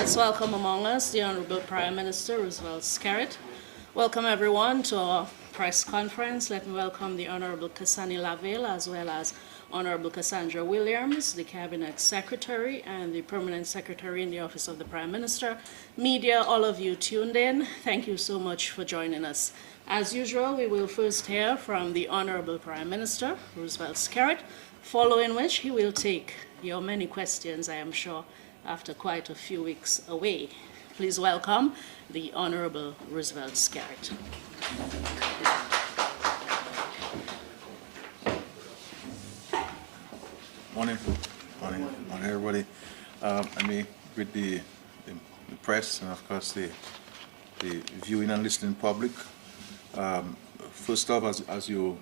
Let's welcome among us the Honorable Prime Minister Roosevelt Skerrit. Welcome everyone to our press conference. Let me welcome the Honorable Cassani Lavelle as well as Honorable Cassandra Williams, the Cabinet Secretary and the Permanent Secretary in the Office of the Prime Minister. Media, all of you tuned in, thank you so much for joining us. As usual, we will first hear from the Honorable Prime Minister Roosevelt Skerrit, following which he will take your many questions, I am sure, after quite a few weeks away. Please welcome the Honorable Roosevelt Skerrit. Morning, everybody. I mean, with the press and of course the viewing and listening public. First off, as you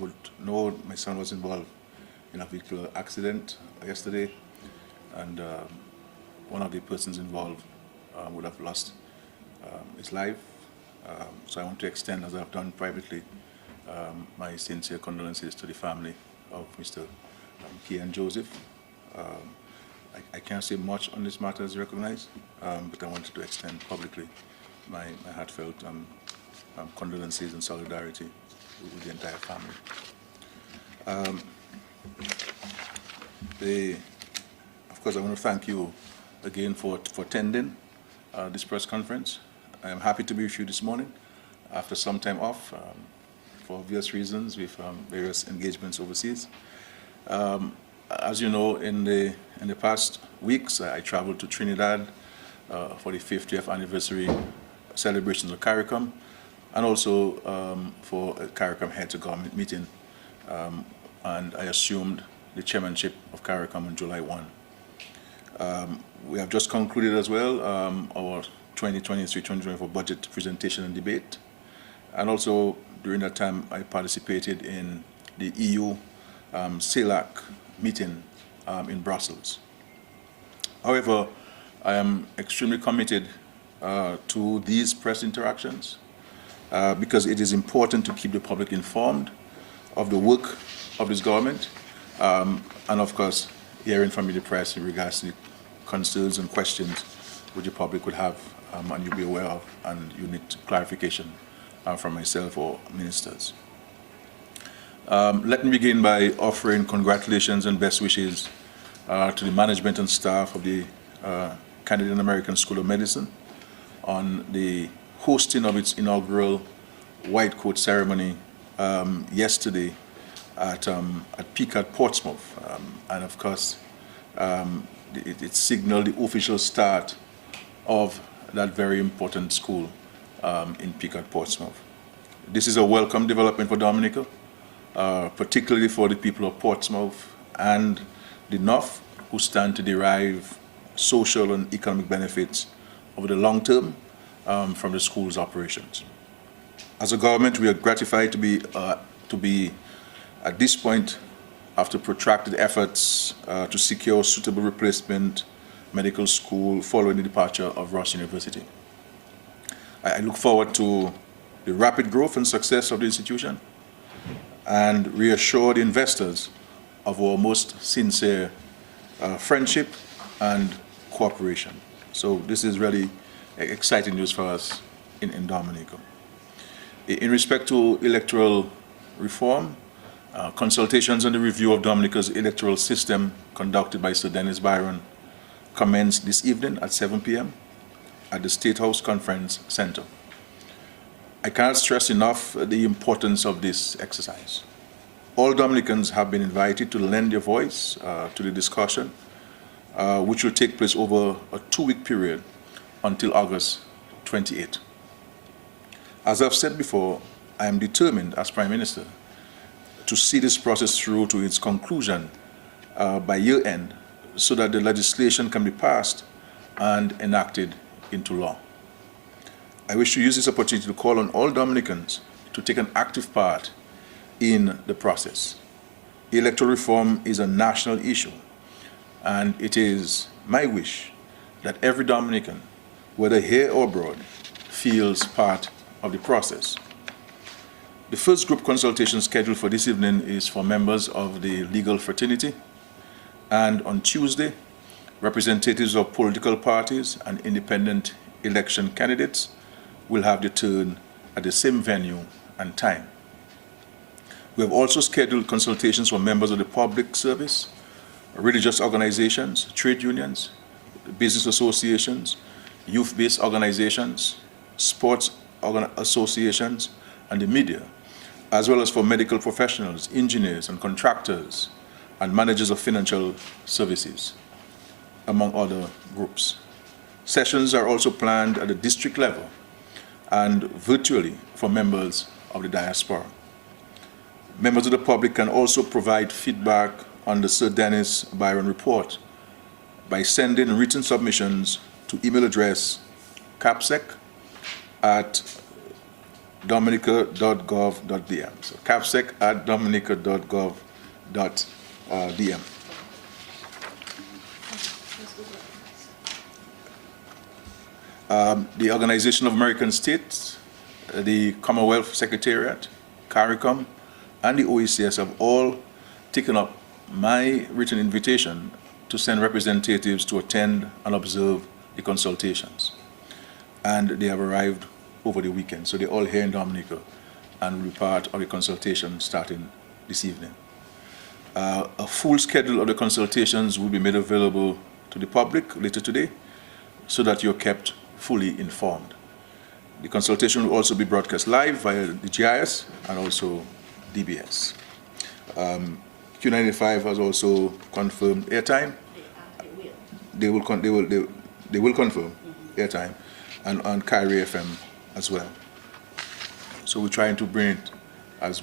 would know, my son was involved in a vehicular accident yesterday, and one of the persons involved would have lost his life. So I want to extend, as I've done privately, my sincere condolences to the family of Mr. Key and Joseph. I can't say much on this matter, as you recognize, but I wanted to extend publicly my heartfelt condolences and solidarity with the entire family. Of course, I want to thank you again for attending this press conference. I am happy to be with you this morning after some time off for obvious reasons with various engagements overseas. As you know, in the past weeks, I traveled to Trinidad for the 50th anniversary celebrations of CARICOM, and also for a CARICOM head-to-government meeting, and I assumed the chairmanship of CARICOM on July 1. We have just concluded as well our 2023-2024 budget presentation and debate, and also during that time I participated in the EU CELAC meeting in Brussels. However, I am extremely committed to these press interactions because it is important to keep the public informed of the work of this government, and of course hearing from the press in regards to the concerns and questions which the public would have and you'll be aware of, and you need clarification from myself or ministers. Let me begin by offering congratulations and best wishes to the management and staff of the Canadian American School of Medicine on the hosting of its inaugural white coat ceremony yesterday at PCAT Portsmouth, and of course it signaled the official start of that very important school in PCAT Portsmouth. This is a welcome development for Dominica, particularly for the people of Portsmouth and the North, who stand to derive social and economic benefits over the long term from the school's operations. As a government, we are gratified to be at this point, after protracted efforts to secure suitable replacement medical school following the departure of Ross University. I look forward to the rapid growth and success of the institution and reassure the investors of our most sincere friendship and cooperation. So this is really exciting news for us in Dominica. In respect to electoral reform, consultations on the review of Dominica's electoral system conducted by Sir Dennis Byron commenced this evening at 7 p.m. at the State House Conference Center. I cannot stress enough the importance of this exercise. All Dominicans have been invited to lend their voice to the discussion, which will take place over a 2-week period until August 28. As I've said before, I am determined as Prime Minister to see this process through to its conclusion by year end, so that the legislation can be passed and enacted into law. I wish to use this opportunity to call on all Dominicans to take an active part in the process. Electoral reform is a national issue, and it is my wish that every Dominican, whether here or abroad, feels part of the process. The first group consultation scheduled for this evening is for members of the legal fraternity, and on Tuesday, Representatives of political parties and independent election candidates will have their turn at the same venue and time. We have also scheduled consultations for members of the public service, religious organizations, trade unions, business associations, youth-based organizations, sports associations, and the media, as well as for medical professionals, engineers and contractors, and managers of financial services, among other groups. Sessions are also planned at the district level and virtually for members of the diaspora. Members of the public can also provide feedback on the Sir Dennis Byron report by sending written submissions to email address capsec@dominica.gov.dm. So capsec@dominica.gov.dm. The Organization of American States, the Commonwealth Secretariat, CARICOM, and the OECS have all taken up my written invitation to send representatives to attend and observe the consultations. And they have arrived over the weekend. So they're all here in Dominica and will be part of the consultation starting this evening. A full schedule of the consultations will be made available to the public later today so that you're kept fully informed. The consultation will also be broadcast live via the GIS and also DBS. Q95 has also confirmed airtime. They will confirm airtime, and on CARI FM as well. So we're trying to bring it as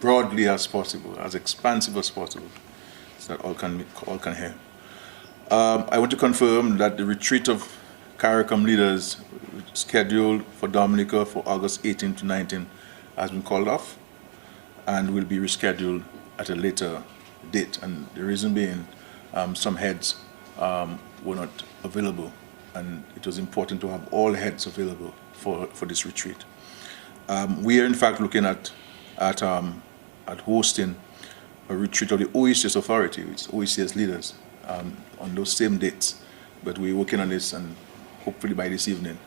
broadly as possible, as expansive as possible, so that all can hear. I want to confirm that the retreat of CARICOM leaders scheduled for Dominica for August 18 to 19 has been called off and will be rescheduled at a later date. And the reason being, some heads were not available, and it was important to have all heads available for this retreat. We are in fact looking at hosting a retreat of the OECS authority, which is OECS leaders, on those same dates. But we're working on this, and hopefully by this evening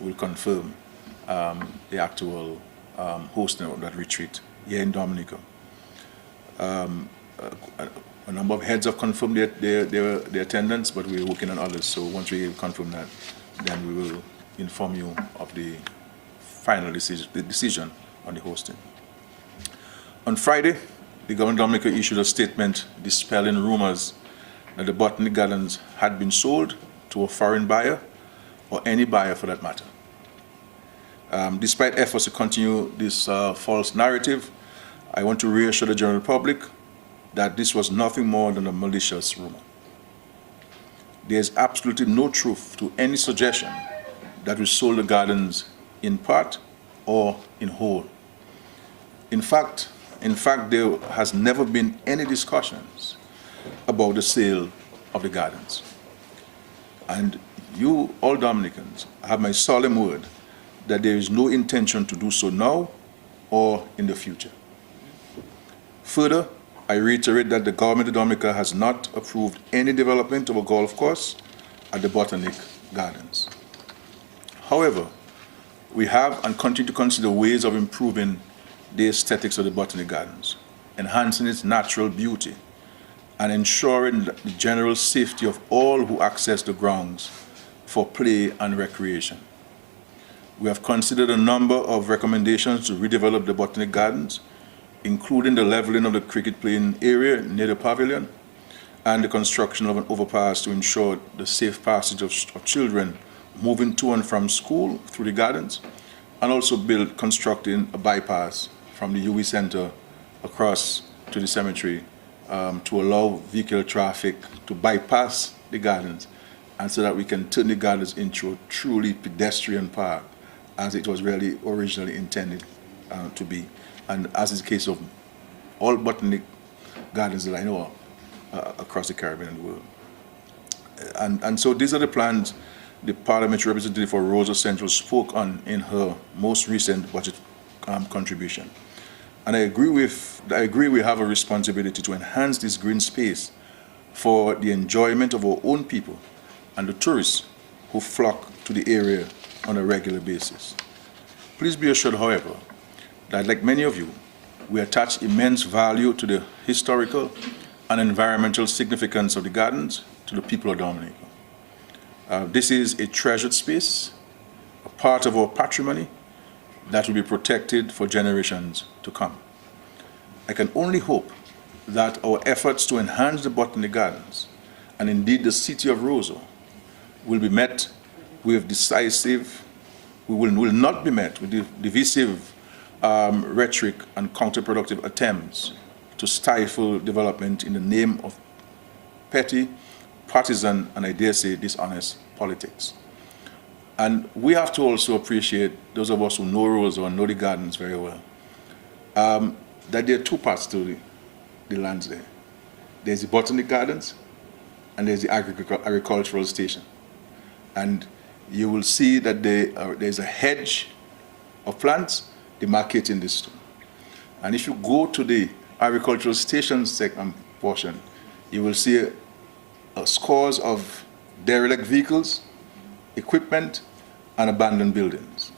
we'll confirm the actual hosting of that retreat here in Dominica. A number of heads have confirmed their attendance, but we're working on others. So once we confirm that, then we will inform you of the final decision on the hosting. On Friday, the government of Dominica issued a statement dispelling rumors that the Botanic Gardens had been sold to a foreign buyer, or any buyer for that matter. Despite efforts to continue this false narrative, I want to reassure the general public that this was nothing more than a malicious rumor. There is absolutely no truth to any suggestion that we sold the gardens in part or in whole. In fact, there has never been any discussions about the sale of the gardens. And you, all Dominicans, have my solemn word that there is no intention to do so now or in the future. Further, I reiterate that the government of Dominica has not approved any development of a golf course at the Botanic Gardens. However, we have and continue to consider ways of improving the aesthetics of the Botanic Gardens, enhancing its natural beauty, and ensuring the general safety of all who access the grounds for play and recreation. We have considered a number of recommendations to redevelop the Botanic Gardens, including the leveling of the cricket playing area near the pavilion and the construction of an overpass to ensure the safe passage of children moving to and from school through the gardens, and also constructing a bypass from the UWI Center across to the cemetery to allow vehicular traffic to bypass the gardens, and so that we can turn the gardens into a truly pedestrian park as it was really originally intended to be, and as is the case of all botanic gardens that I know of across the Caribbean and the world. And so these are the plans the parliamentary representative for Rosa Central spoke on in her most recent budget contribution. And I agree we have a responsibility to enhance this green space for the enjoyment of our own people and the tourists who flock to the area on a regular basis. Please be assured, however, that like many of you, we attach immense value to the historical and environmental significance of the gardens to the people of Dominica. This is a treasured space, a part of our patrimony that will be protected for generations to come. I can only hope that our efforts to enhance the Botanic Gardens, and indeed the city of Roseau, will be met with decisive, will not be met with divisive rhetoric and counterproductive attempts to stifle development in the name of petty, partisan, and I dare say dishonest politics. And we have to also appreciate, those of us who know Roseau and know the gardens very well, that there are two parts to the lands there. There's the Botanic Gardens and there's the agricultural station. And you will see that there's a hedge of plants demarcating this two. And if you go to the agricultural station portion, you will see scores of derelict vehicles, equipment, and abandoned buildings.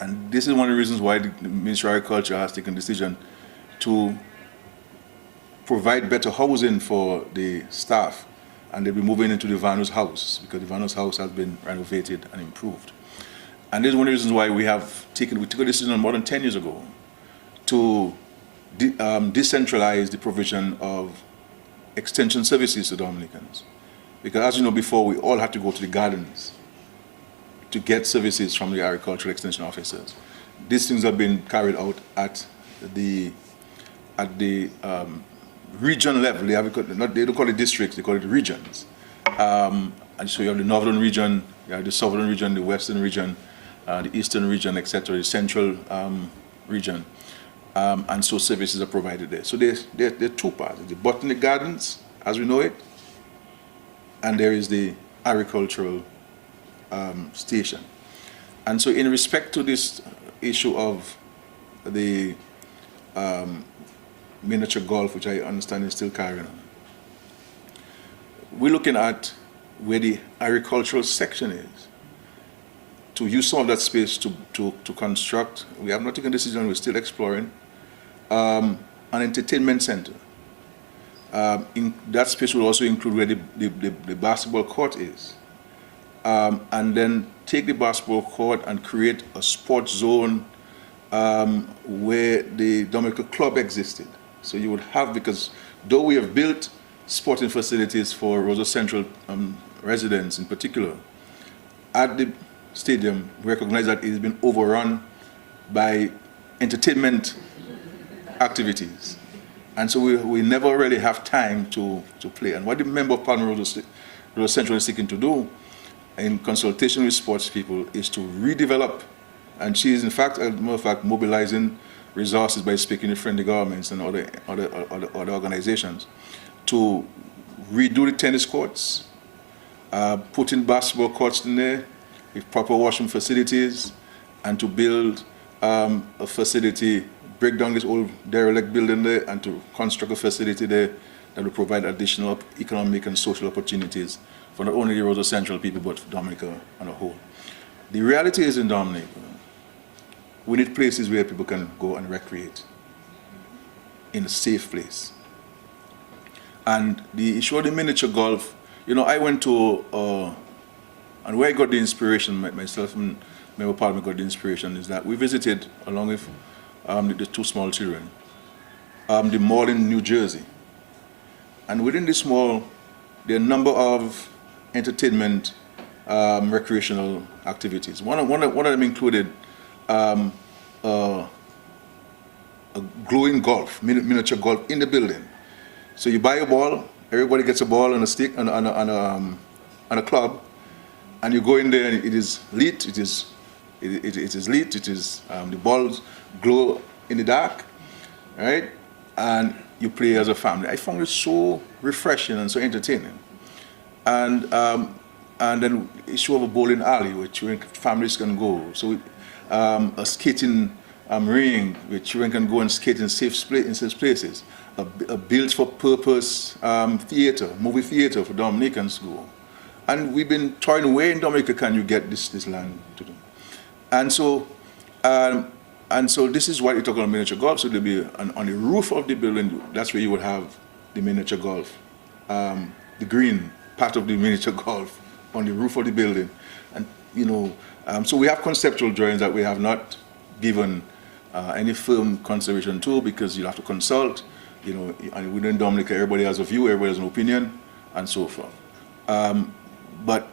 And this is one of the reasons why the Ministry of Agriculture has taken the decision to provide better housing for the staff, and they'll be moving into the Vanos house because the Vanos house has been renovated and improved. And this is one of the reasons why we took a decision more than 10 years ago to decentralize the provision of extension services to Dominicans. Because as you know before, we all had to go to the gardens to get services from the agricultural extension officers. These things have been carried out at the region level. They don't call it districts, they call it regions. And so you have the northern region, you have the southern region, the western region, the eastern region, etc., the central region. And so services are provided there. So there are two parts, the Botanic Gardens, as we know it, and there is the agricultural station. And so in respect to this issue of the miniature golf, which I understand is still carrying on, we're looking at where the agricultural section is, to use some of that space to construct, we have not taken a decision, we're still exploring, an entertainment center. In that space will also include where the basketball court is. And then take the basketball court and create a sports zone where the Dominica Club existed. So you would have, because though we have built sporting facilities for Roseau Central residents in particular, at the stadium, we recognize that it has been overrun by entertainment activities. And so we never really have time to play. And what the member of Parliament Roseau Central is seeking to do, in consultation with sports people, is to redevelop, and she is in fact, as a matter of fact, mobilizing resources by speaking with friendly governments and other organizations to redo the tennis courts, put in basketball courts in there with proper washroom facilities, and to build a facility, break down this old derelict building there and to construct a facility there that will provide additional economic and social opportunities for not only the Roseau Central people, but for Dominica on a whole. The reality is in Dominica, we need places where people can go and recreate in a safe place. And the issue of the miniature golf, you know, I went to, and where I got the inspiration, myself and Member of Parliament got the inspiration, is that we visited, along with the two small children, the mall in New Jersey. And within this mall, there are a number of entertainment, recreational activities. One of them included a glowing golf, miniature golf in the building. So you buy a ball, everybody gets a ball and a stick and a club, and you go in there and it is lit, it is lit, the balls glow in the dark, right? And you play as a family. I found it so refreshing and so entertaining. And then issue of a bowling alley where families can go. So a skating ring where children can go and skate in safe places. a built-for-purpose movie theater for Dominican school. And we've been trying, where in Dominica can you get this land to do? And so this is what you talk about miniature golf. So there'll be on the roof of the building, that's where you would have the miniature golf, the green part of the miniature golf on the roof of the building. And, you know, so we have conceptual drawings that we have not given any firm consideration to, because you have to consult, you know, and within Dominica, everybody has a view, everybody has an opinion, and so forth. But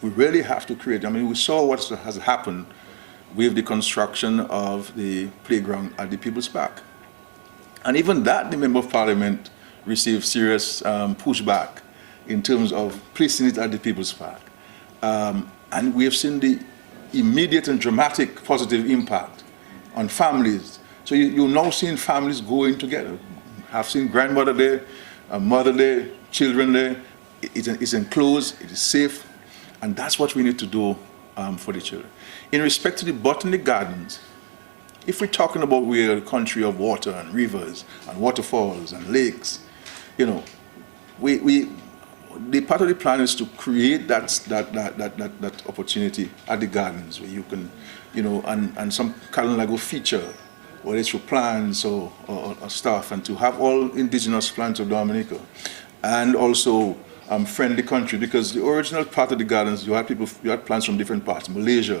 we really have to create, I mean, we saw what has happened with the construction of the playground at the People's Park. And even that, the Member of Parliament received serious pushback in terms of placing it at the People's Park. And we have seen the immediate and dramatic positive impact on families. So you're now seeing families going together. I've seen grandmother there, mother there, children there. It's enclosed, it is safe, and that's what we need to do for the children. In respect to the Botanic Gardens, if we're talking about we're a country of water and rivers and waterfalls and lakes, you know, the part of the plan is to create that opportunity at the gardens where you can, you know, and some kind of like a feature, whether it's for plants or stuff, and to have all indigenous plants of Dominica, and also friendly country, because the original part of the gardens, you had plants from different parts, Malaysia,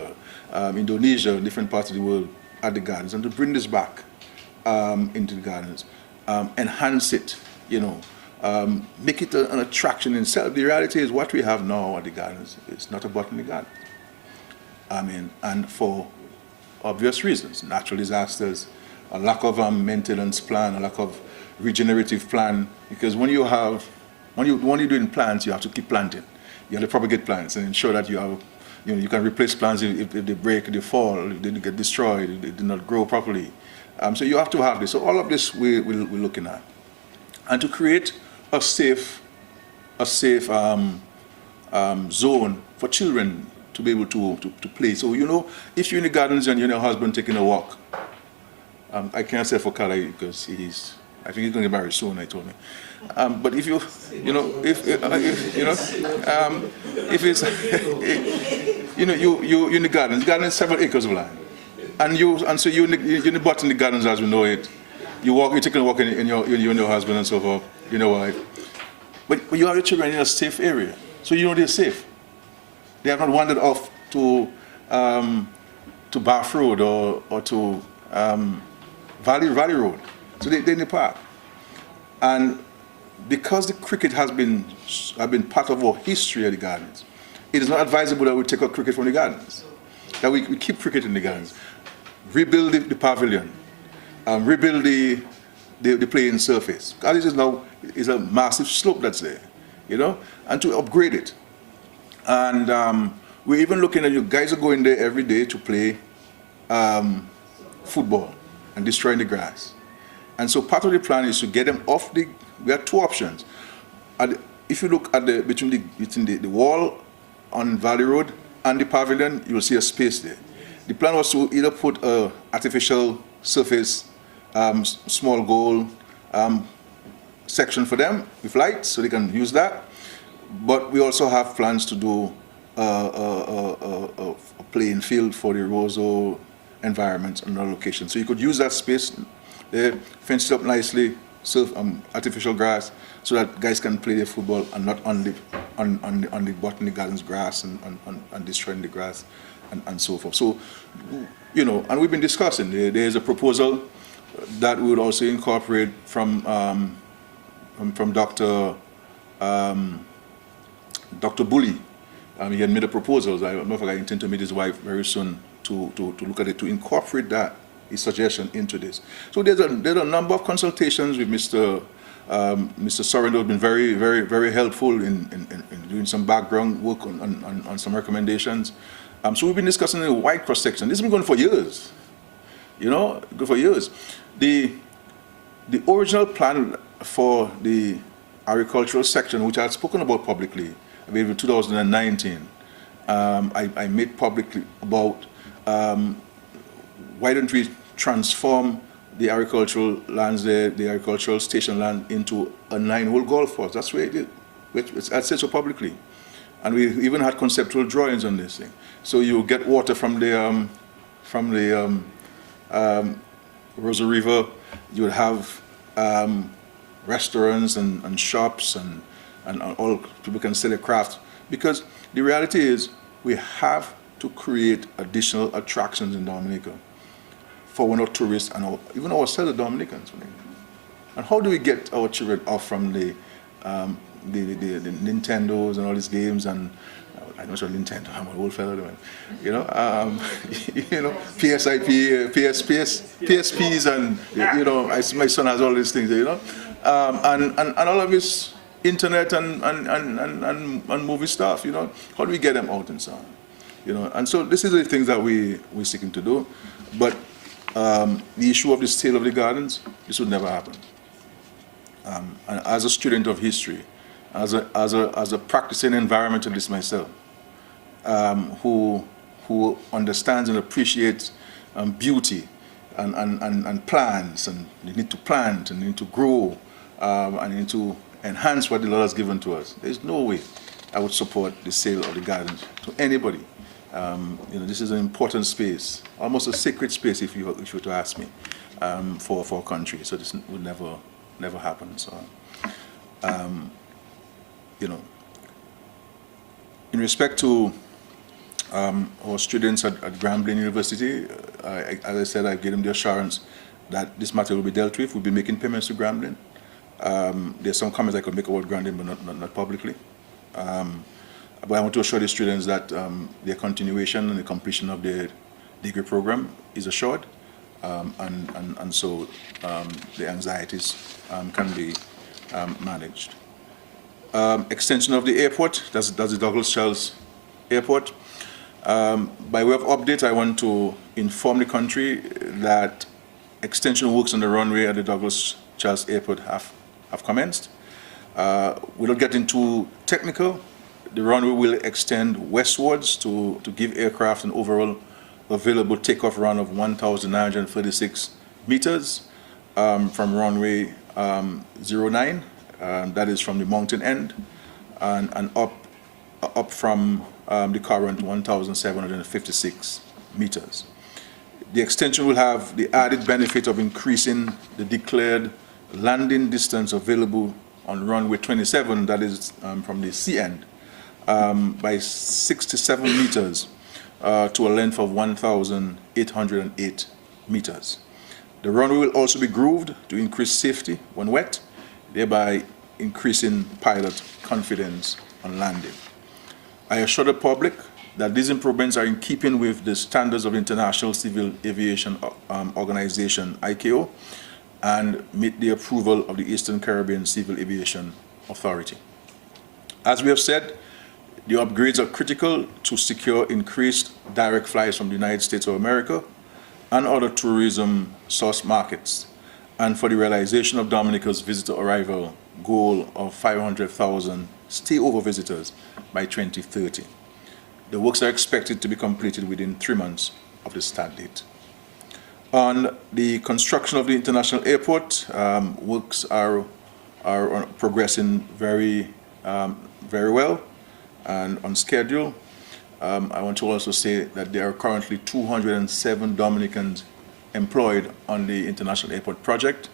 Indonesia, different parts of the world at the gardens, and to bring this back into the gardens, enhance it, you know, make it an attraction in itself. The reality is what we have now at the gardens is not a botanic garden. I mean, and for obvious reasons, natural disasters, a lack of maintenance plan, a lack of regenerative plan, because when you're doing plants, you have to keep planting. You have to propagate plants and ensure that you have, you know, you can replace plants if they break, they fall, if they get destroyed, if they do not grow properly. So you have to have this. So all of this we're looking at. And to create a safe zone for children to be able to play. So, you know, if you're in the gardens and you're and your husband taking a walk, I can't say for Kala because I think he's going to get married soon, I told me. But if you know, if it's, you know, you're in the gardens. The garden is several acres of land, and so you're in the Botanic Gardens as we know it. You're taking a walk in you and your husband and so forth, you know why. But you have your children in a safe area, so you know they're safe. They have not wandered off to Bath Road or to Valley Road. So they're in the park. And because the cricket have been part of our history at the gardens, it is not advisable that we take out cricket from the gardens, that we keep cricket in the gardens. Rebuild the pavilion, rebuild the playing surface. This is now is a massive slope that's there, you know, and to upgrade it. And we're even looking at, you guys are going there every day to play football and destroying the grass. And so part of the plan is to get them off we have two options. If you look at between the wall on Valley Road and the pavilion, you will see a space there. The plan was to either put an artificial surface, small goal section for them with lights, so they can use that. But we also have plans to do a playing field for the Roseau environment on another location. So you could use that space there, fence it up nicely, serve artificial grass, so that guys can play their football and not on the Botanic Gardens grass and destroying the grass and so forth. So, you know, and we've been discussing. There's a proposal that we would also incorporate from Dr. Bully. He had made a proposal. I don't know if I intend to meet his wife very soon to look at it, to incorporate his suggestion into this. So there's a number of consultations with Mr. Sorrento, has been very, very, very helpful in doing some background work on some recommendations. So we've been discussing a wide cross-section. This has been going for years, you know, for years. The original plan for the agricultural section, which I had spoken about publicly, I believe in 2019, I made publicly about why don't we transform the agricultural lands there, the agricultural station land into a 9-hole golf course. That's where it is. I said so publicly. And we even had conceptual drawings on this thing. So you get water from the Rosa River. You would have restaurants and shops and all people can sell their craft. Because the reality is we have to create additional attractions in Dominica for our tourists and even ourselves, the Dominicans. And how do we get our children off from the Nintendos and all these games and I'm not sure Nintendo, I'm an old fellow, you know, PSPs and, you know, my son has all these things, you know, and all of this internet and movie stuff, you know, how do we get them out and so on, you know, and so this is the things that we're seeking to do, but the issue of the sale of the gardens, this would never happen. And as a student of history, as a practicing environmentalist myself, who understands and appreciates beauty and plants, and you need to plant and you need to grow and you need to enhance what the Lord has given to us. There's no way I would support the sale of the gardens to anybody. You know, this is an important space, almost a sacred space, if you were to ask me, for our country. So this would never happen. So, you know, in respect to our students at Grambling University, as I said, I gave them the assurance that this matter will be dealt with. We'll be making payments to Grambling. There's some comments I could make about Grambling, but not publicly. But I want to assure the students that their continuation and the completion of their degree program is assured, and so the anxieties can be managed. Extension of the airport, that's the Douglas Charles Airport. By way of update, I want to inform the country that extension works on the runway at the Douglas Charles Airport have commenced. We'll not get into technical. The runway will extend westwards to give aircraft an overall available takeoff run of 1,936 meters from runway 09, that is from the mountain end, and up from the current 1,756 meters. The extension will have the added benefit of increasing the declared landing distance available on runway 27, that is from the sea end, by 67 meters to a length of 1,808 meters. The runway will also be grooved to increase safety when wet, thereby increasing pilot confidence on landing. I assure the public that these improvements are in keeping with the standards of International Civil Aviation Organization, ICAO, and meet the approval of the Eastern Caribbean Civil Aviation Authority. As we have said, the upgrades are critical to secure increased direct flights from the United States of America and other tourism source markets, and for the realization of Dominica's visitor arrival goal of 500,000 stayover visitors by 2030. The works are expected to be completed within 3 months of the start date. On the construction of the international airport, works are progressing very well and on schedule. I want to also say that there are currently 207 Dominicans employed on the international airport project,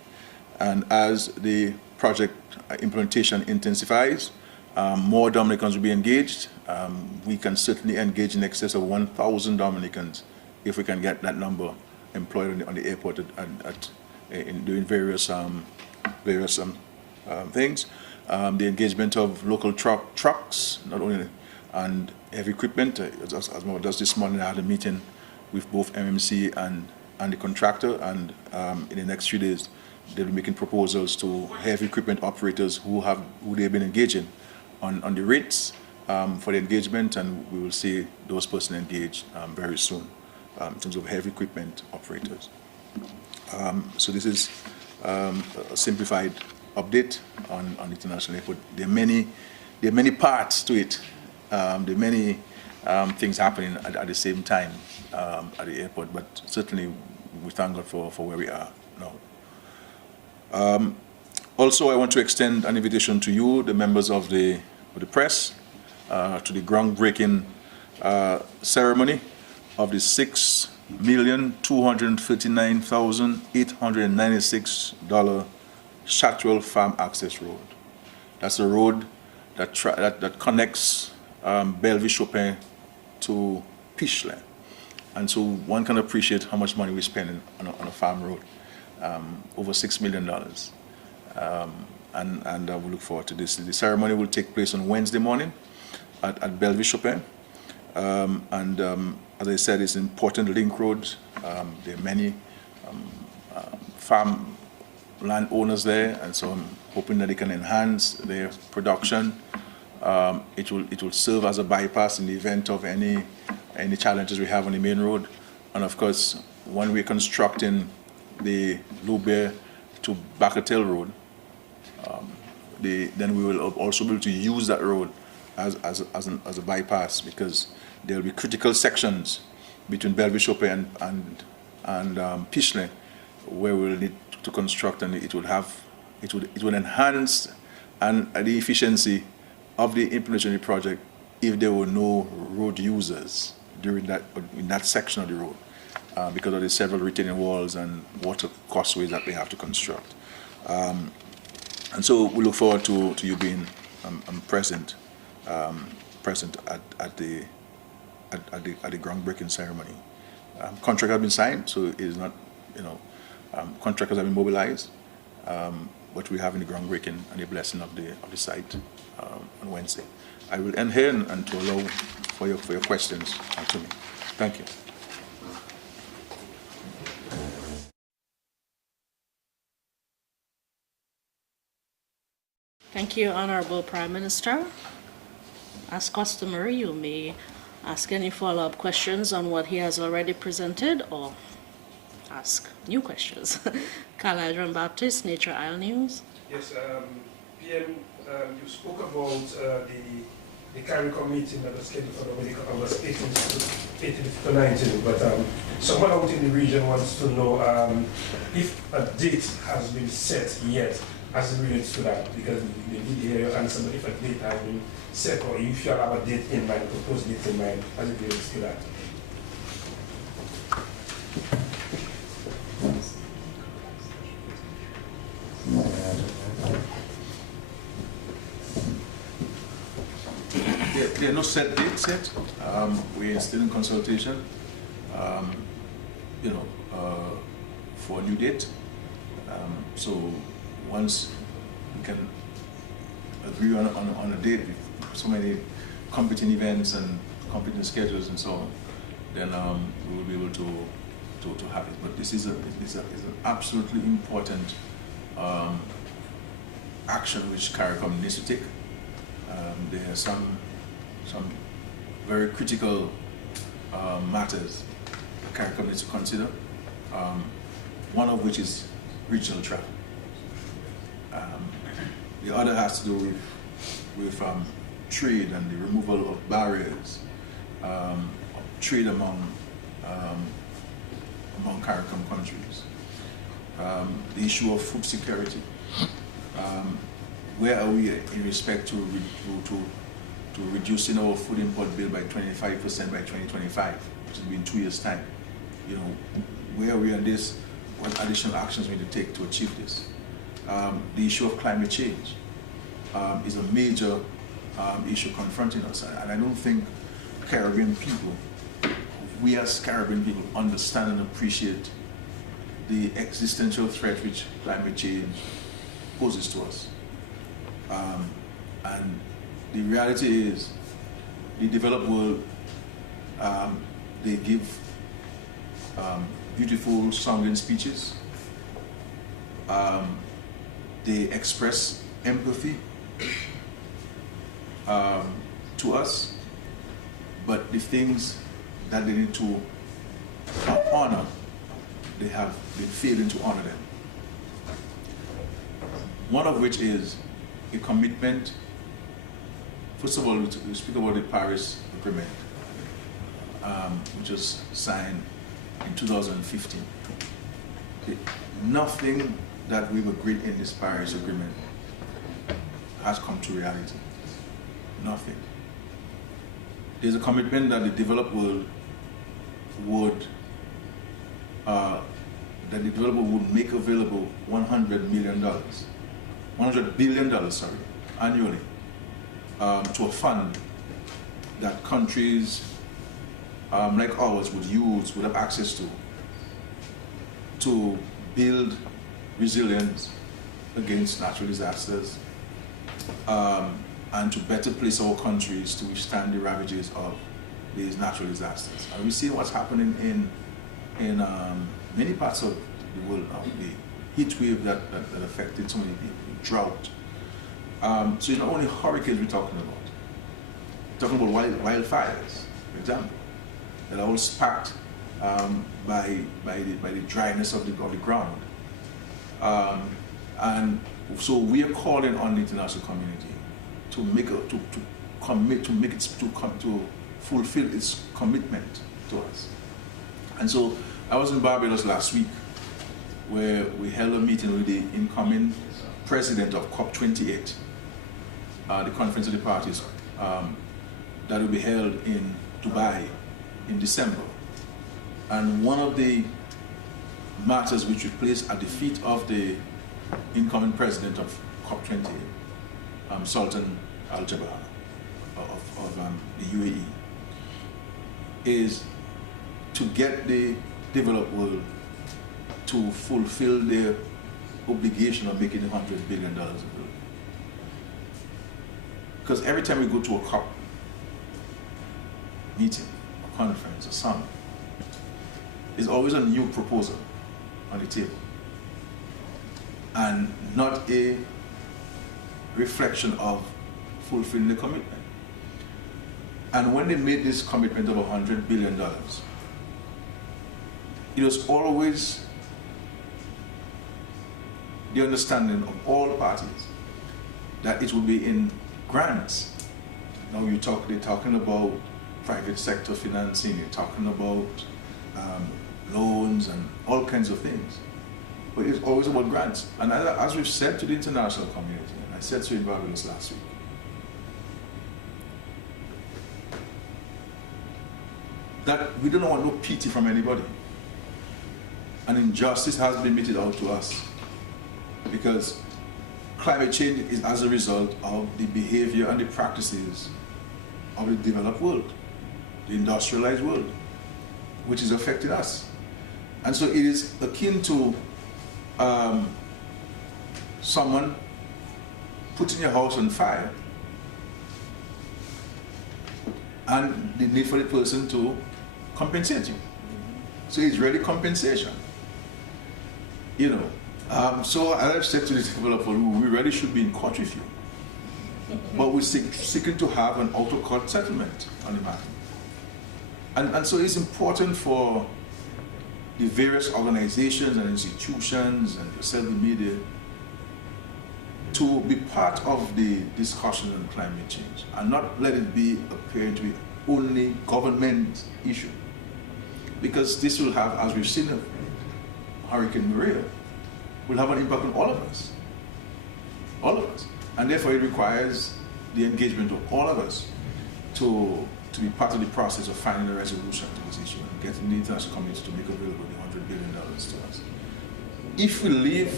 and as the project implementation intensifies, more Dominicans will be engaged. We can certainly engage in excess of 1,000 Dominicans if we can get that number employed on the airport in doing various things. The engagement of local trucks, not only, and heavy equipment. As this morning I had a meeting with both MMC and the contractor, and in the next few days they'll be making proposals to heavy equipment operators who they've been engaging on the rates for the engagement, and we will see those persons engaged very soon in terms of heavy equipment operators. So this is a simplified update on the international airport. There are many parts to it. There are many things happening at the same time at the airport, but certainly we thank God for where we are No. Also, I want to extend an invitation to you, the members of the press, to the groundbreaking ceremony of the $6,239,896 Chatwell Farm Access Road. That's a road that connects Bellevue Chopin to Pichelin. And so one can appreciate how much money we spend on a farm road, over $6 million. And we look forward to this. The ceremony will take place on Wednesday morning at Bellevue Chopin. As I said, it's an important link road. There are many farm landowners there, and so I'm hoping that they can enhance their production. It will serve as a bypass in the event of any challenges we have on the main road. And of course, when we're constructing the Loubaix to Bacatel Road, then we will also be able to use that road as a bypass, because there will be critical sections between Bellevue Chopin and Pichelin where we'll need to construct, and it will enhance the efficiency of the implementation of the project if there were no road users in that section of the road, because of the several retaining walls and water causeways that they have to construct. And so we look forward to you being present at the groundbreaking ceremony. Contract has been signed, so it is not, contractors have been mobilized, but we have in the groundbreaking and the blessing of the site on Wednesday. I will end here and to allow for your questions to me. Thank you. Thank you, Honorable Prime Minister. As customary, you may ask any follow-up questions on what he has already presented or ask new questions. Carlisle Jean-Baptiste, Nature Isle News. Yes, PM, you spoke about the CARICOM meeting that was scheduled for August 18th to 19th, but someone out in the region wants to know if a date has been set yet as it relates to that, because they did hear your answer, but if a date has been set, or if you have a date in mind, a proposed date in mind, as it relates to that. There are no set dates yet. We are still in consultation, for a new date. So once we can agree on a date with so many competing events and competing schedules and so on, then we will be able to have it. But this is an absolutely important action which CARICOM needs to take. There are some very critical matters that CARICOM needs to consider, one of which is regional travel. The other has to do with trade and the removal of barriers, of trade among CARICOM countries. The issue of food security. Where are we in respect to reducing our food import bill by 25% by 2025, which will be in 2 years' time? Where are we on this? What additional actions we need to take to achieve this? The issue of climate change is a major issue confronting us, and I don't think Caribbean people, we as Caribbean people, understand and appreciate the existential threat which climate change poses to us. And the reality is, the developed world, they give beautiful sounding speeches. They express empathy to us, but the things that they need to honor, they have been failing to honor them. One of which is a commitment. First of all, we speak about the Paris Agreement, which was signed in 2015. nothing that we've agreed in this Paris Agreement has come to reality. Nothing. There's a commitment that the developed world would make available $100 billion, sorry, annually to a fund that countries like ours would have access to build resilience against natural disasters and to better place our countries to withstand the ravages of these natural disasters. And we see what's happening in many parts of the world now, the heat wave that affected so many people, drought. So it's not only hurricanes we're talking about. We're talking about wildfires, for example, that are all sparked by the dryness of the ground. And so we are calling on the international community to fulfill its commitment to us. And so I was in Barbados last week, where we held a meeting with the incoming president of COP28, the Conference of the Parties, that will be held in Dubai in December. And one of the matters which we placed at the feet of the incoming president of COP28, Sultan Al-Jaber of the UAE, is to get the developed world to fulfill their obligation of making $100 billion available. Because every time we go to a COP meeting, a conference, a summit, there's always a new proposal on the table and not a reflection of fulfilling the commitment. And when they made this commitment of $100 billion, it was always the understanding of all parties that it would be in grants. Now they're talking about private sector financing, you're talking about loans and all kinds of things. But it's always about grants. And as we've said to the international community, and I said so in Barbados last week, that we don't want no pity from anybody. And injustice has been meted out to us, because climate change is as a result of the behavior and the practices of the developed world, the industrialized world, which is affecting us. And so it is akin to someone putting your house on fire and the need for the person to compensate you. So it's really compensation. You know, so as I've said to the developer, we really should be in court with you. But we're seeking to have an out-of-court settlement on the matter. And so it's important for the various organizations and institutions and yourself, the media, to be part of the discussion on climate change and not let it be appearing to be only government issue. Because this will have, as we've seen, Hurricane Maria, will have an impact on all of us. All of us. And therefore it requires the engagement of all of us to be part of the process of finding a resolution to this issue and getting the international community to make available the $100 billion to us. If we leave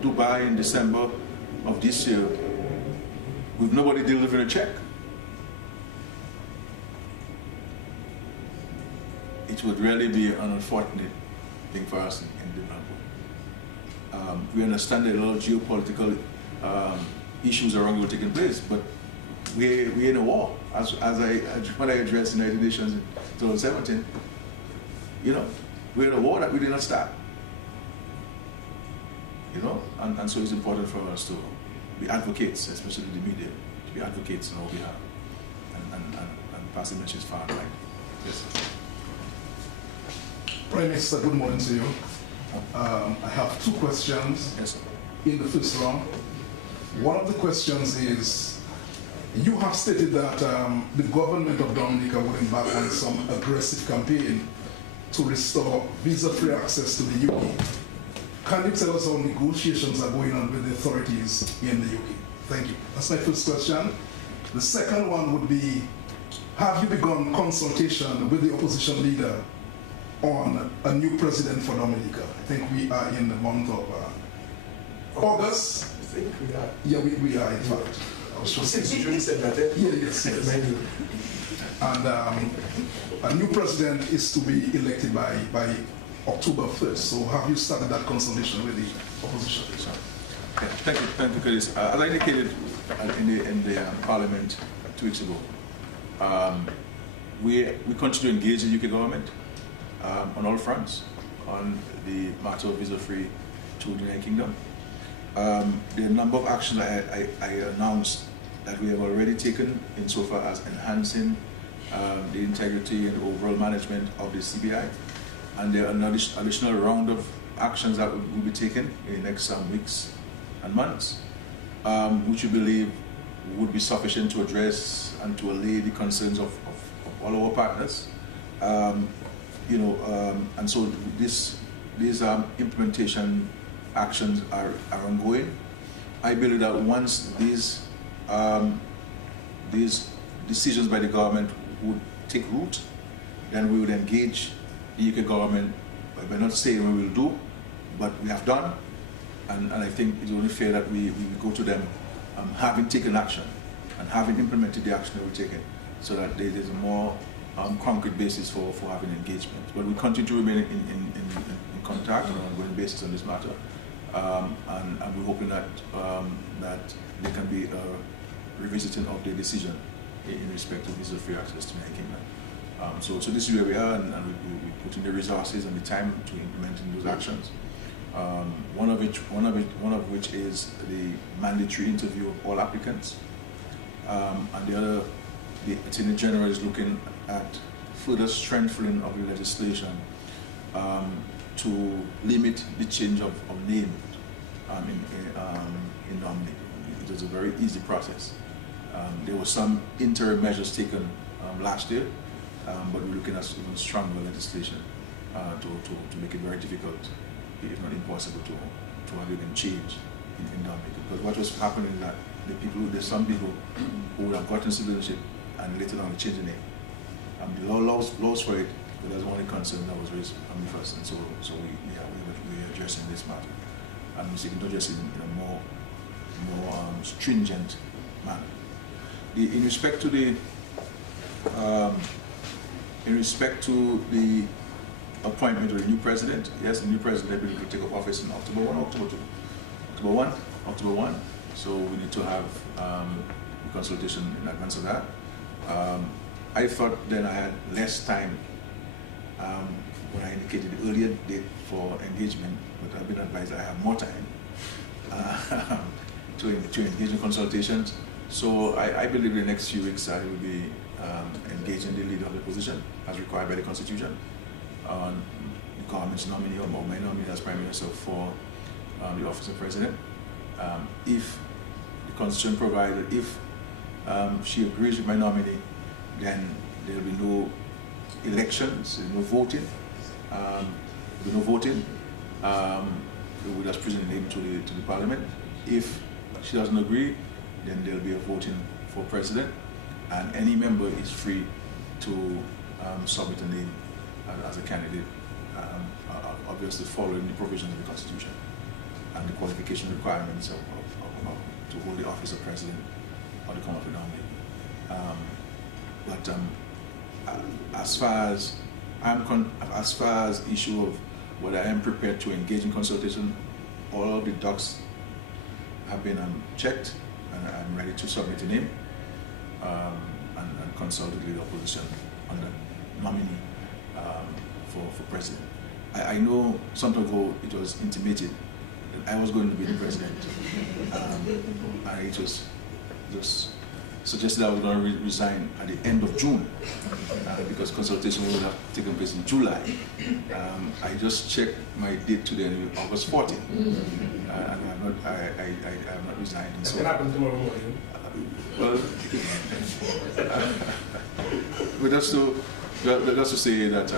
Dubai in December of this year with nobody delivering a check, it would really be an unfortunate thing for us in development. We understand that a lot of geopolitical issues around the world taking place, but we're in a war. When I addressed the United Nations in 2017, you know, we're in a war that we did not start. You know, and so it's important for us to be advocates, especially the media, to be advocates on our behalf and pass the message far and wide. Yes. Prime Minister, good morning to you. I have two questions. Yes, sir. In the first round. One of the questions is, you have stated that the government of Dominica would embark on some aggressive campaign to restore visa-free access to the UK. Can you tell us how negotiations are going on with the authorities in the UK? Thank you. That's my first question. The second one would be, have you begun consultation with the opposition leader on a new president for Dominica? I think we are in the month of August. I think we are. Yeah, we are, in fact. I was just Since you said that, eh? Yeah, yes. And a new president is to be elected by October 1st. So have you started that consultation with the opposition? Yeah, thank you, Curtis. As I indicated in the Parliament 2 weeks ago, we continue to engage the UK government on all fronts on the matter of visa-free to the United Kingdom. The number of actions I announced that we have already taken insofar as enhancing the integrity and overall management of the CBI, and there are an additional round of actions that will be taken in the next weeks and months, which we believe would be sufficient to address and to allay the concerns of all our partners. And so these implementation actions are ongoing. I believe that once these decisions by the government would take root, then we would engage the UK government. We're not saying we will do, but we have done, and I think it's only fair that we go to them having taken action and having implemented the action that we've taken, so that there's a more concrete basis for having engagement. But we continue to remain in contact on an ongoing basis on this matter, and we're hoping that there can be a revisiting of the decision in respect to visa-free access to the United Kingdom. So this is where we are, and we put in the resources and the time to implementing those actions. One of which is the mandatory interview of all applicants, and the other, the Attorney General is looking at further strengthening of the legislation to limit the change of name in nominee. It is a very easy process. There were some interim measures taken last year, but we're looking at even stronger legislation to make it very difficult, if not impossible, to have even change in Dominica. Because what was happening is that there's some people who would have gotten citizenship and later on change the name. The laws for it, but that's one concern that was raised from the first, and so we're addressing this matter, and we're seeking to address it in a more stringent manner. In respect to the appointment of the new president, yes, the new president will take up office in October 1. So we need to have a consultation in advance of that. I thought then I had less time when I indicated the earlier date for engagement, but I've been advised I have more time to engage in consultations. So I believe in the next few weeks I will be engaging the leader of the position as required by the Constitution on the government's nominee or my nominee as Prime Minister for the office of President. If the Constitution provided, if she agrees with my nominee, then there will be no elections, no voting. There will be no voting. We will just present the name to the Parliament. If she doesn't agree, then there will be a voting for President, and any member is free to submit a name as a candidate, obviously following the provisions of the Constitution and the qualification requirements to hold the office of President or the Commonwealth nominee. As far as the issue of whether I am prepared to engage in consultation, all of the docs have been checked, and I'm ready to submit a name and consult with the opposition on the nominee for president. I know some time ago it was intimated that I was going to be the president, and it was just suggested I was going to resign at the end of June because consultation would have taken place in July. I just checked my date today, August 14th, and I have not resigned. That can happen tomorrow morning. Well, but just to say that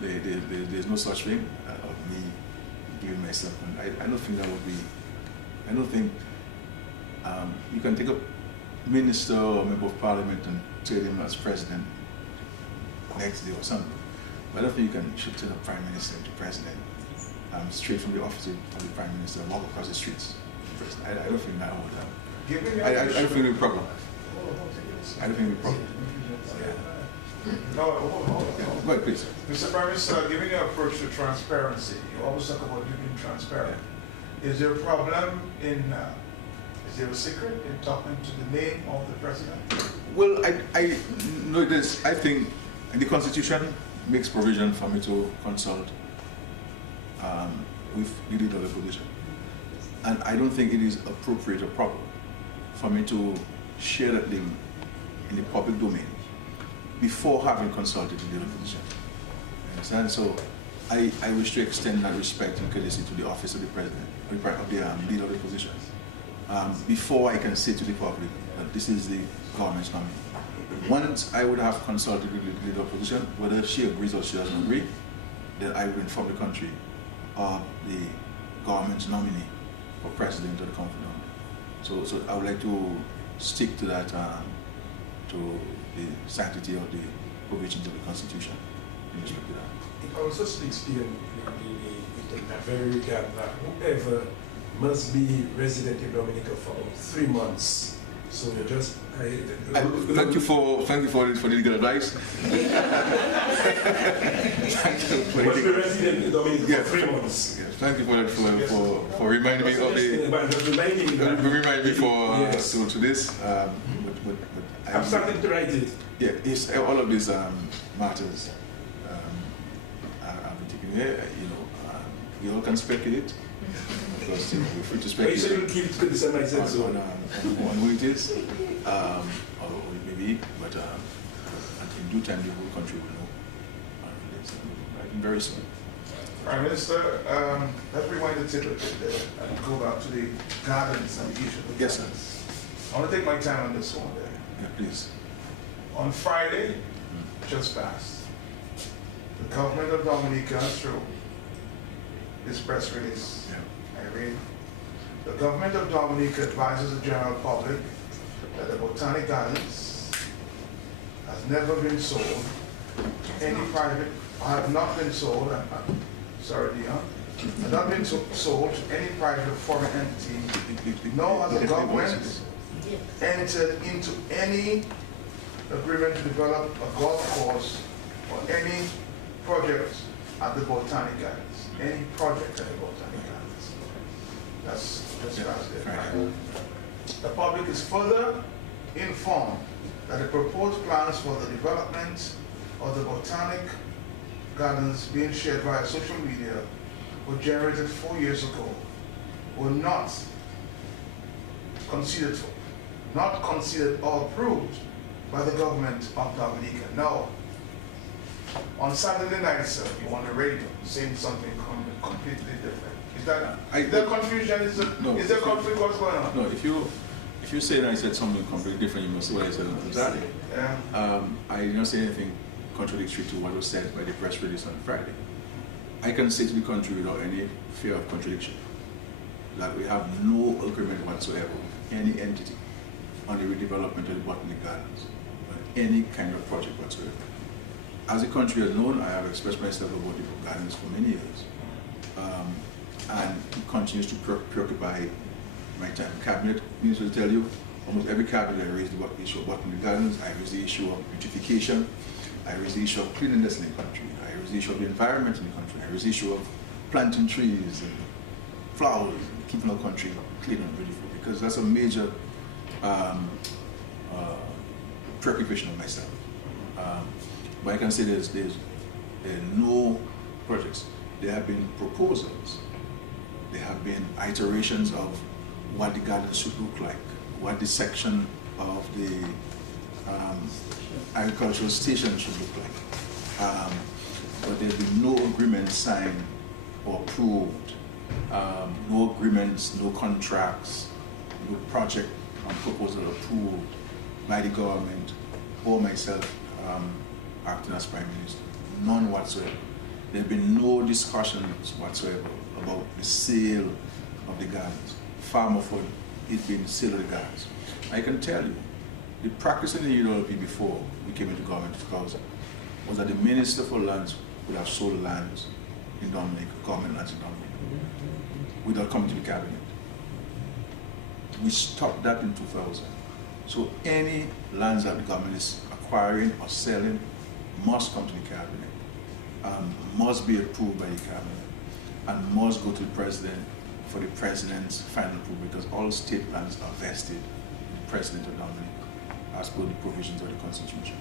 there's no such thing of me giving myself. And I don't think that would be. I don't think you can take a minister or member of parliament and turn him as president next day or something. But I don't think you should turn a prime minister to president straight from the office of the prime minister and walk across the streets. I don't think that would. I don't think it'll be a problem. I don't think it'll be a problem. No, hold on. Go ahead, please. Mr. Prime Minister, given your approach to transparency, you always talk about you being transparent. Is there a problem in, is there a secret in talking to the name of the president? Well, I know this. I think the Constitution makes provision for me to consult with the leader of the opposition. And I don't think it is appropriate or proper for me to share that link in the public domain before having consulted with the opposition. You understand? So I wish to extend that respect and courtesy to the office of the president, of the leader of the opposition, before I can say to the public that this is the government's nominee. Once I would have consulted with the leader of the opposition, whether she agrees or she doesn't agree, then I will inform the country of the government's nominee for president of the country. So I would like to stick to that, to the sanctity of the provisions of the Constitution in respect to that. It also speaks to in that very regard that whoever must be resident in Dominica for 3 months. So just thank you for the legal advice. Thank you for must be resident in Dominica for 3 months. Yes, thank you for that for reminding me of the remind me for yes. to this. I'm starting to write it. Yeah, it's all of these matters I've been taking here. We all can speculate. Because we're free to speculate. But you said you'll keep it to the same extent, so. On who it is, or it may be, but in due time the whole country will know. Very soon. Prime Minister, let's rewind the tip a bit there and go back to the gardens and the issue of the Yes, sir. gardens. I want to take my time on this one there. Yeah, please. On Friday, just passed, the government of Dominica through this press release. Yeah. I read, the government of Dominica advises the general public that the Botanic Gardens has never been sold to any private, have not been sold, sorry Dion, has not been sold to any private foreign entity, nor has the government entered into any agreement to develop a golf course or any project at the Botanic Gardens. Any project at the Botanic Gardens. That's just right. The public is further informed that the proposed plans for the development of the Botanic Gardens being shared via social media were generated 4 years ago, were not considered or approved by the government of Dominica. Now, on Saturday night, sir, you on the radio saying something completely different. Is there confusion? Is there conflict? What's going on? No, if you say that I said something completely different, you must say what I said on Saturday. Yeah. I did not say anything contradictory to what was said by the press release on Friday. I can say to the country without any fear of contradiction that we have no agreement whatsoever with any entity on the redevelopment of the Botanic Gardens, or any kind of project whatsoever. As the country has known, I have expressed myself about the gardens for many years, and it continues to preoccupy my time. Cabinet needs to tell you, almost every cabinet I raised the issue of Botanic Gardens. I raised the issue of beautification. I raised the issue of cleanliness in the country. I raised the issue of the environment in the country. I raised the issue of planting trees and flowers and keeping our country clean and beautiful, because that's a major preoccupation of myself. But I can say there are no projects. There have been proposals. There have been iterations of what the garden should look like, what the section of the agricultural station should look like. But there have been no agreements signed or approved, no agreements, no contracts, no project proposal approved by the government or myself acting as Prime Minister. None whatsoever. There have been no discussions whatsoever about the sale of the gardens. Far more for it being the sale of the gardens. I can tell you, the practice in the UWP before we came into government in 2000 was that the Minister for Lands would have sold lands in Dominica, government lands in Dominica, without coming to the cabinet. We stopped that in 2000. So any lands that the government is acquiring or selling must come to the cabinet, must be approved by the cabinet, and must go to the president for the president's final approval, because all state lands are vested in the president of Dominica as per the provisions of the Constitution.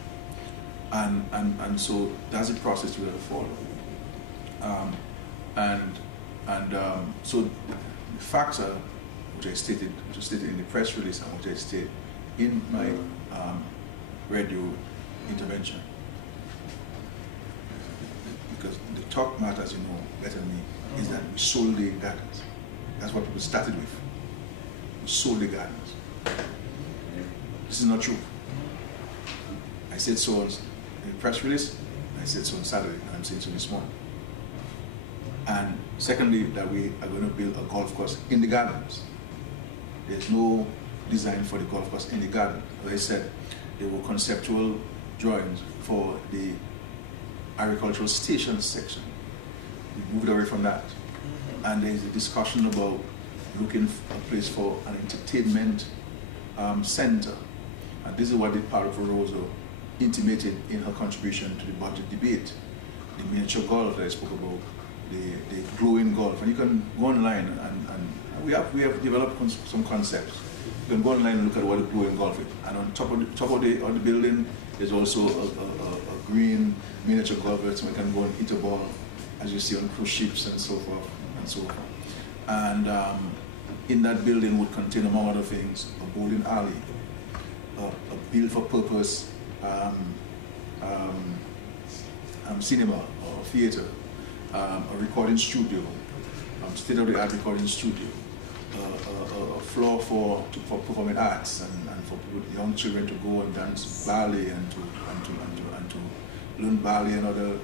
And so that's the process we have to follow. So the facts are, which was stated in the press release and which I stated in my radio intervention. Because the top matter, as you know better than me, is that we sold the gardens. That's what people started with. We sold the gardens. This is not true. I said so in the press release, I said so on Saturday, and I'm saying so this morning. And secondly, that we are going to build a golf course in the gardens. There's no design for the golf course in the garden. As I said, there were conceptual drawings for the agricultural station section. We moved away from that. And there's a discussion about looking for a place for an entertainment center. And this is what the Paulo Ferrozo intimated in her contribution to the budget debate. The miniature golf that I spoke about, the glowing golf. And you can go online and we have developed some concepts. You can go online and look at what the glowing golf is. And on top of the building, there's also a green miniature golf so we can go and hit a ball, as you see on cruise ships and so forth and so forth. And in that building would contain, among other things, a bowling alley, a built-for-purpose cinema or theater, a recording studio, state-of-the-art recording studio, a floor for performing arts and for young children to go and dance ballet and to learn ballet and other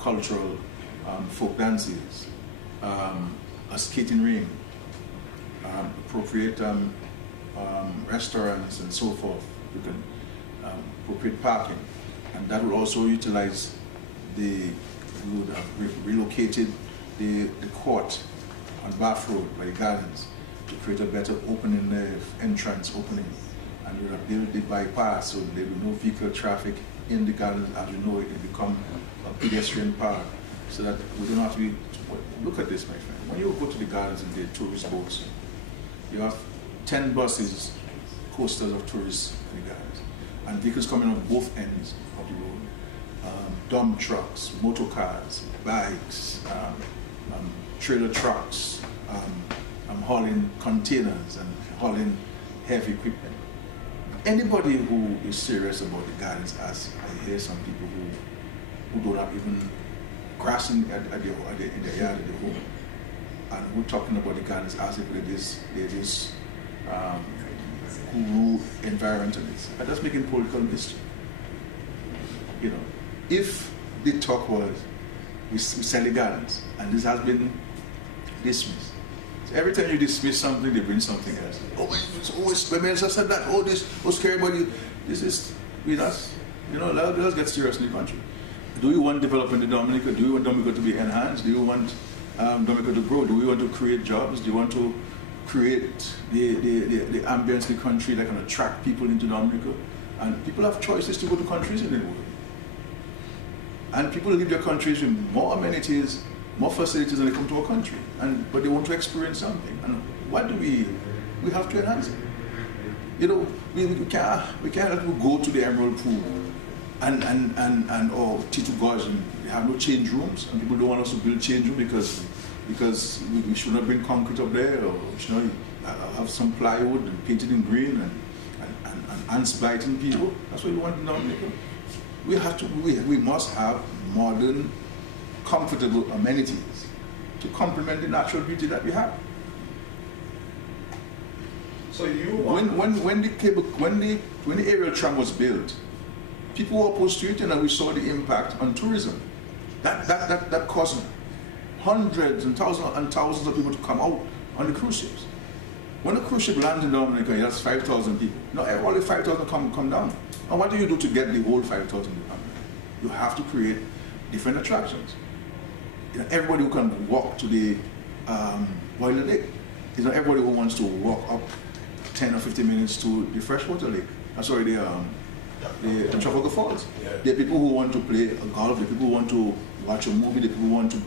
cultural folk dances, a skating ring, appropriate restaurants and so forth. You can appropriate parking, and that will also utilize we would have relocated the court on Bath Road by the gardens to create a better opening there, entrance opening, and we would have built the bypass so there will be no vehicle traffic in the gardens. As you know, it will become a pedestrian park, so that we don't have to be. Look at this, my friend. When you go to the gardens and the tourist boats, you have 10 buses, coasters of tourists in the gardens, and vehicles coming on both ends of the road. Dump trucks, motor cars, bikes, trailer trucks, hauling containers and hauling heavy equipment. Anybody who is serious about the gardens, as I hear some people who don't have even grass in their yard, at their home, and we're talking about the gardens as if it is guru environmentalists. And that's making political mischief. You know, if the talk was we sell the gardens, and this has been dismissed. So every time you dismiss something, they bring something else. The minister said that. Skerrit, but this is with us. You know, let's get serious in the country. Do we want development in Dominica? Do we want Dominica to be enhanced? Do we want Dominica to grow? Do we want to create jobs? Do you want to create the ambience in the country that can attract people into Dominica? And people have choices to go to countries in the world. And people leave their countries with more amenities, more facilities than they come to our country. But they want to experience something. And what do we have to enhance it? You know, we can't let people go to the Emerald Pool or Tito Gorge and they have no change rooms, and people don't want us to build change rooms because we should not bring concrete up there, or we should not have some plywood and paint it in green and ants biting people. That's what we want in Dominica. We must have modern, comfortable amenities to complement the natural beauty that we have. So you want when the aerial tram was built, people were opposed to it, and we saw the impact on tourism. That caused hundreds and thousands of people to come out on the cruise ships. When a cruise ship lands in Dominica, it has 5,000 people. Not all the 5,000 come down. And what do you do to get the whole 5,000 to come? You have to create different attractions. You know, everybody who can walk to the Boiler Lake. It's not everybody who wants to walk up 10 or 15 minutes to the freshwater lake. Sorry, the Trafalgar Falls. Yeah. There are people who want to play golf, there are people who want to watch a movie, there are people who want to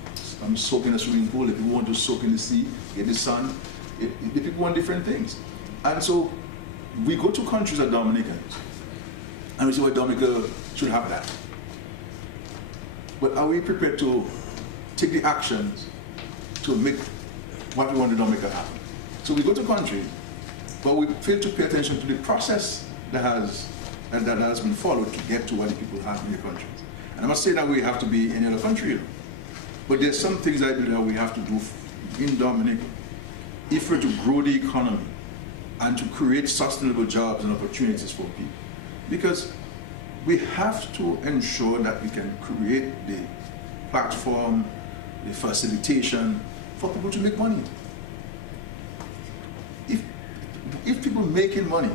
soak in a swimming pool, there are people who want to soak in the sea, get the sun. The people want different things. And so we go to countries like Dominicans, and we say, well, Dominica should have that. But are we prepared to take the actions to make what we want in Dominica happen? So we go to countries, but we fail to pay attention to the process that has been followed to get to what the people have in the countries. And I'm not saying that we have to be in any other country, but there's some things I believe that we have to do in Dominica if we're to grow the economy and to create sustainable jobs and opportunities for people. Because we have to ensure that we can create the platform, the facilitation for people to make money. If people making money,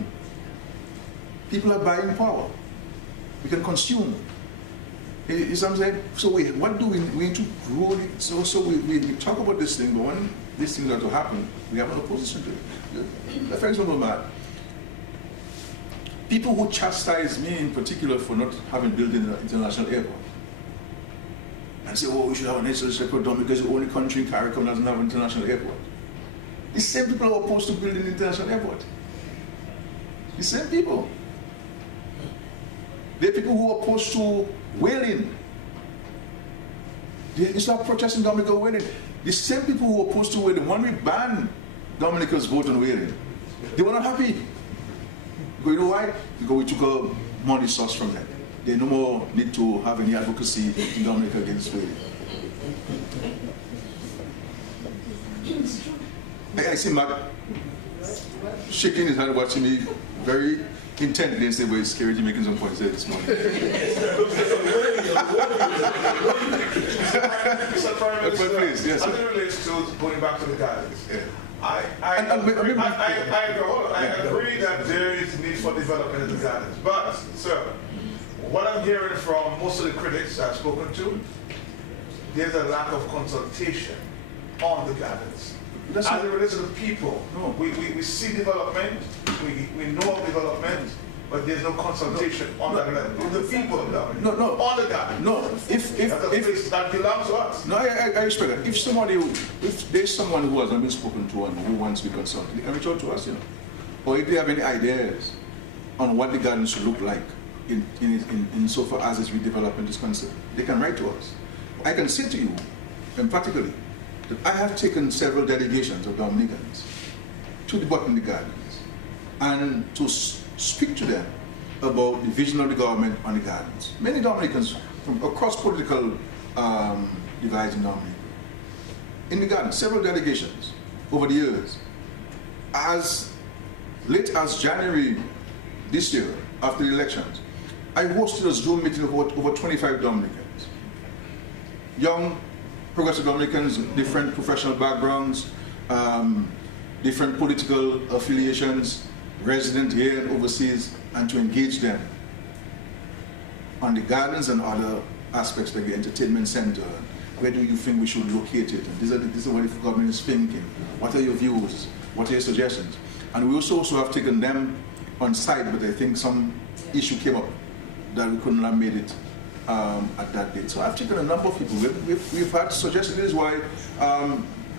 people are buying power. We can consume. You know what I'm saying? So what do we need to grow it? So we talk about this thing, but when these things are to happen, we have an opposition to it. For example, people who chastise me in particular for not having built an international airport and say, oh, we should have an international airport done because the only country in CARICOM doesn't have an international airport. The same people are opposed to building an international airport. The same people. There are people who are opposed to whaling. They start protesting Dominica whaling. The same people who are opposed to whaling, when we banned Dominica's vote on whaling, they were not happy. But you know why? Because we took a money source from them. They no more need to have any advocacy in Dominica against whaling. I see Mark shaking his hand, watching me very intently and say, well, it's Skerrit making some points there this morning. Mr. Prime Minister, please, yes, as it relates to going back to the gardens, yeah. I agree that there is need for development in the gardens. But, sir, what I'm hearing from most of the critics I've spoken to, there's a lack of consultation on the gardens. As it relates to the people, no. we see development, we know of development, but there's no consultation on that level. The people on the garden. No, if that belongs to us. No, I respect that. If there's someone who has not been spoken to and who wants to be consulted, they can reach out to us, you know. Or if they have any ideas on what the garden should look like in so far as its redevelopment is concerned, they can write to us. I can say to you, emphatically, that I have taken several delegations of Dominicans to the Botanic Gardens and to speak to them about the vision of the government on the gardens. Many Dominicans from across political divides in Dominica, in the gardens, several delegations over the years. As late as January this year, after the elections, I hosted a Zoom meeting of over 25 Dominicans. Young, progressive Dominicans, different professional backgrounds, different political affiliations, resident here and overseas, and to engage them on the gardens and other aspects like the entertainment center. Where do you think we should locate it? And this is what the government is thinking. What are your views? What are your suggestions? And we also have taken them on site, but I think some issue came up that we couldn't have made it at that date. So I've taken a number of people. We've had suggestions. This is why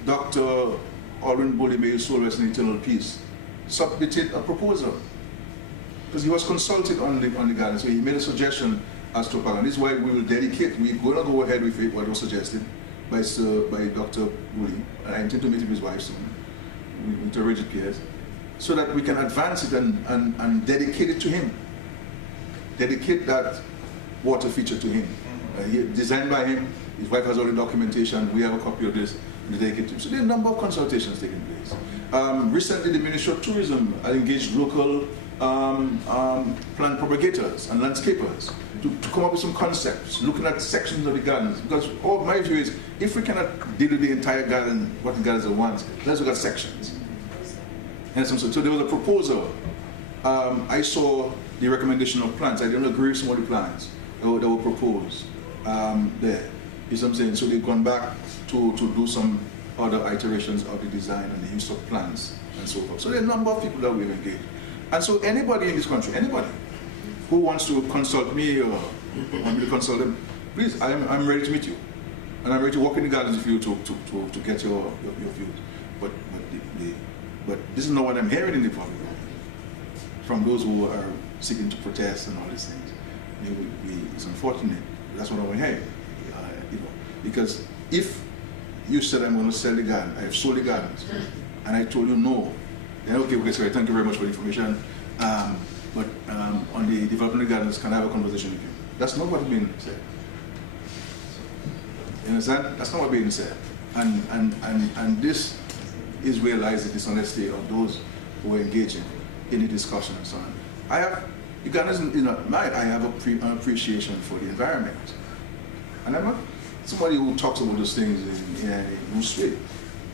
Dr. Alwyn Bolime, Soul Rest and Eternal Peace, submitted a proposal. Because he was consulted on the garden, so he made a suggestion as to program. This is why we will dedicate, we're going to go ahead with what was suggested by Dr. Woolley, and I intend to meet with his wife soon, with Reggie Pierce, so that we can advance it and dedicate it to him. Dedicate that water feature to him. Designed by him, his wife has all the documentation, we have a copy of this, and dedicate to him. So there are a number of consultations taking place. Recently, the Ministry of Tourism engaged local plant propagators and landscapers to come up with some concepts, looking at sections of the gardens. Because my view is, if we cannot deal with the entire garden, what the gardens want, let's look at sections. And so there was a proposal. I saw the recommendation of plants. I don't agree with some of the plants that were proposed there. You know what I'm saying? So they've gone back to do some other iterations of the design and the use of plants and so forth. So there are a number of people that we've engaged. And so anybody in this country, anybody who wants to consult me or want me to consult them, please, I'm ready to meet you. And I'm ready to walk in the gardens with you to get your views. But this is not what I'm hearing in the public from those who are seeking to protest and all these things. It's unfortunate. That's what I want to hear. Because if you said I'm going to sell the garden, I have sold the gardens, and I told you no, then okay, sorry, thank you very much for the information. But on the development of the gardens, can I have a conversation with you? That's not what's being said. You understand? That's not what's being said. And this is where lies the dishonesty of those who are engaging in the discussion and so on. The gardens is not mine. I have an appreciation for the environment. And I'm not somebody who talks about those things in a loose way.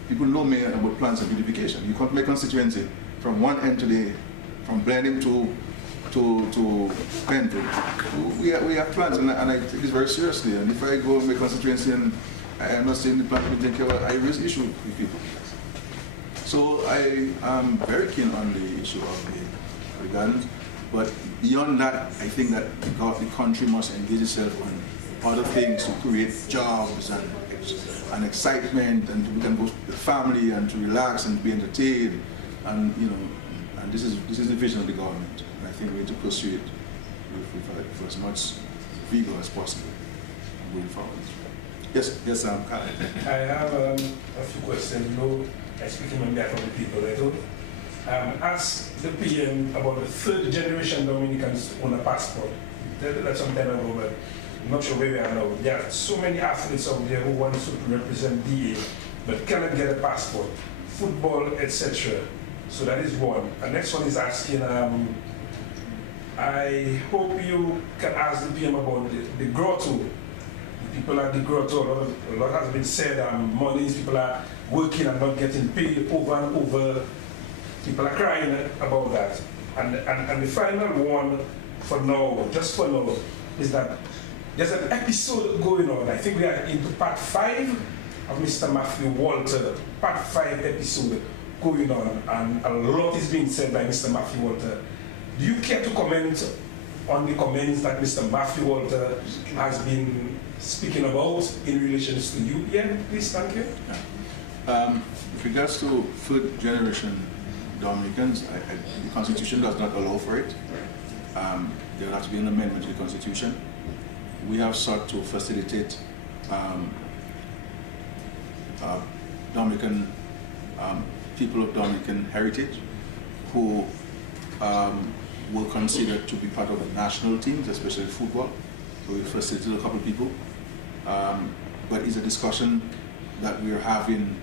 People know me about plants and beautification. You come to my constituency from one end from Blenheim to Penfield. We have plants, and I take this very seriously. And if I go in my constituency and I'm not saying the plant will take care of it, I raise issue with people. So I am very keen on the issue of the gardens. But beyond that, I think that the country must engage itself on other things to create jobs and excitement, and we can go with the family and to relax and be entertained, and and this is the vision of the government, and I think we need to pursue it with as much vigor as possible going forward. Yes, Kyle. I have a few questions. I speak on behalf of the people. I asked the PM about the third generation Dominicans own a passport. That's some time ago, but I'm not sure where we are now. There are so many athletes out there who want to represent DA, but cannot get a passport, football, etc. So that is one. The next one is asking, I hope you can ask the PM about the grotto. The people at the grotto, a lot has been said, monies, people are working and not getting paid over and over. People are crying about that. And the final one for now, just for now, is that there's an episode going on. I think we are into part 5 of Mr. Matthew Walter, part 5 episode going on, and a lot is being said by Mr. Matthew Walter. Do you care to comment on the comments that Mr. Matthew Walter has been speaking about in relation to you? Yeah, please, thank you. With regards to third generation Dominicans, the Constitution does not allow for it. There will have to be an amendment to the Constitution. We have sought to facilitate Dominican people of Dominican heritage who were considered to be part of the national teams, especially football. So we facilitated a couple of people. But it's a discussion that we're having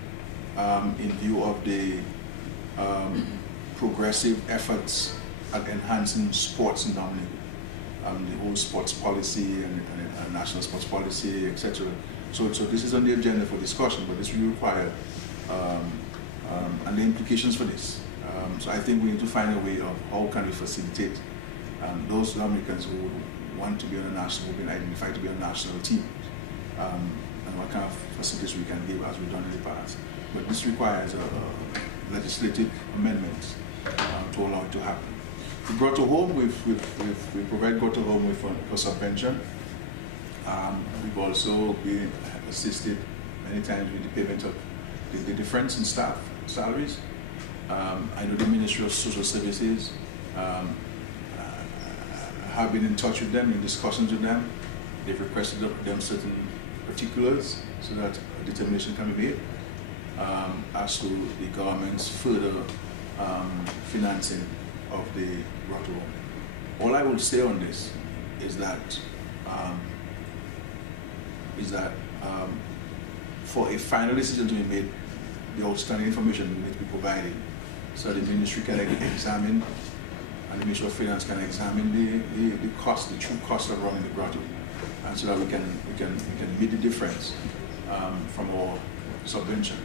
in view of the progressive efforts at enhancing sports in Dominica. The whole sports policy and national sports policy, etc. So this is on the agenda for discussion, but this will require and the implications for this. So I think we need to find a way of how can we facilitate those Dominicans who want to be on a national, who have been identified to be on a national team, and what kind of facilities we can give as we've done in the past. But this requires a legislative amendment to allow it to happen. We brought to home, we provide go to home with subvention. We've also been assisted many times with the payment of the difference in staff salaries. I know the Ministry of Social Services have been in touch with them, in discussions with them. They've requested them certain particulars so that a determination can be made as to the government's further financing of the grotto. All I will say on this is that for a final decision to be made, the outstanding information needs to be provided so the ministry can examine and the Ministry of Finance can examine the cost, the true cost of running the grotto, and so that we can meet the difference from our subvention.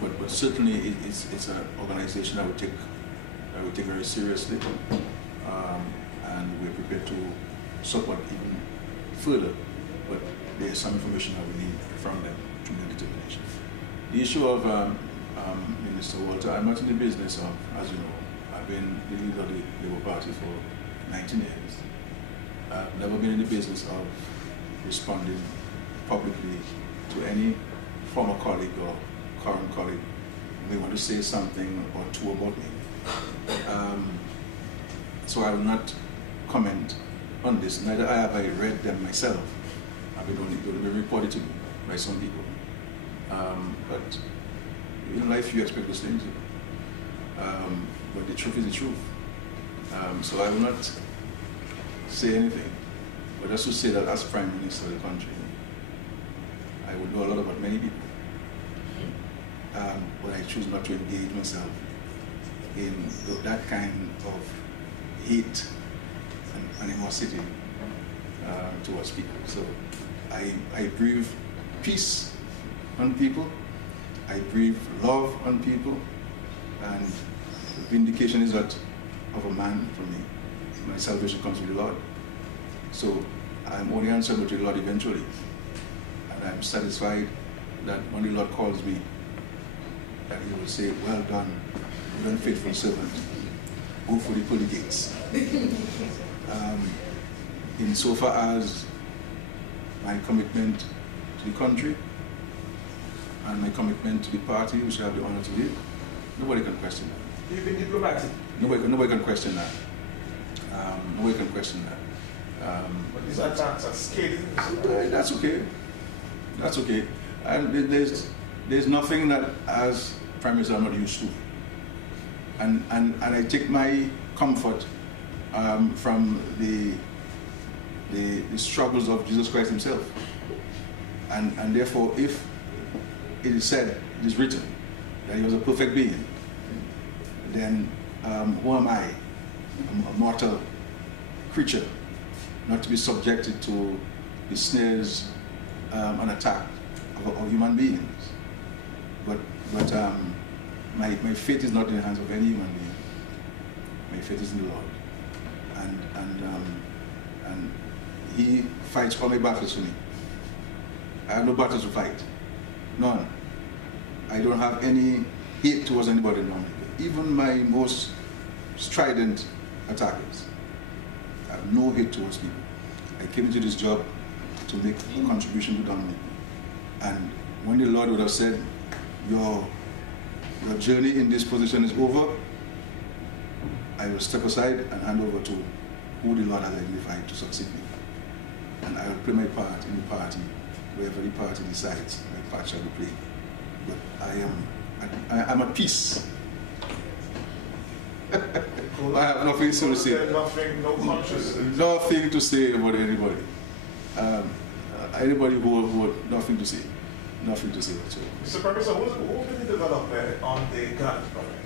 But certainly it's an organization that we take very seriously, and we're prepared to support even further. But there's some information that we need from them to make a determination. The issue of Minister Walter, I'm not in the business of, as you know, I've been the leader of the Labour Party for 19 years. I've never been in the business of responding publicly to any former colleague or current colleague who may want to say something or two about me. So I will not comment on this. Neither have I read them myself. I've been only reported to me by some people. But in life you expect those things. But the truth is the truth. So I will not say anything. But just to say that as Prime Minister of the country, I would know a lot about many people. But I choose not to engage myself in that kind of hate and animosity towards people. So I breathe peace on people, I breathe love on people, and vindication is that of a man for me. My salvation comes from the Lord. So I'm only answerable to the Lord eventually. And I'm satisfied that when the Lord calls me, that He will say, well done, good and faithful servant. Go for the pearly gates. Insofar as my commitment to the country and my commitment to the party, which I have the honor to lead, nobody can question that. You've been diplomatic. Nobody can question that. Nobody can question that. But these attacks are scathing. That's okay. That's okay. And there's nothing that, as Prime Minister, I'm not used to. And I take my comfort from the struggles of Jesus Christ Himself. And therefore, if it is said, it is written, that He was a perfect being, then who am I, a mortal creature, not to be subjected to the snares and attack of human beings? But my faith is not in the hands of any human being. My faith is in the Lord, and He fights all my battles for me. I have no battles to fight, none. I don't have any hate towards anybody normally. Even my most strident attackers, I have no hate towards people. I came into this job to make a contribution to Dominic, and when the Lord would have said, your journey in this position is over, I will step aside and hand over to who the Lord has identified to succeed me. And I will play my part in the party, wherever the party decides my part shall be played. But I'm at peace. I have nothing to say. Nothing, no conscience. Nothing to say about anybody. Anybody who had nothing to say. Nothing to say whatsoever. Mr. Professor, who did the development on the gardens project?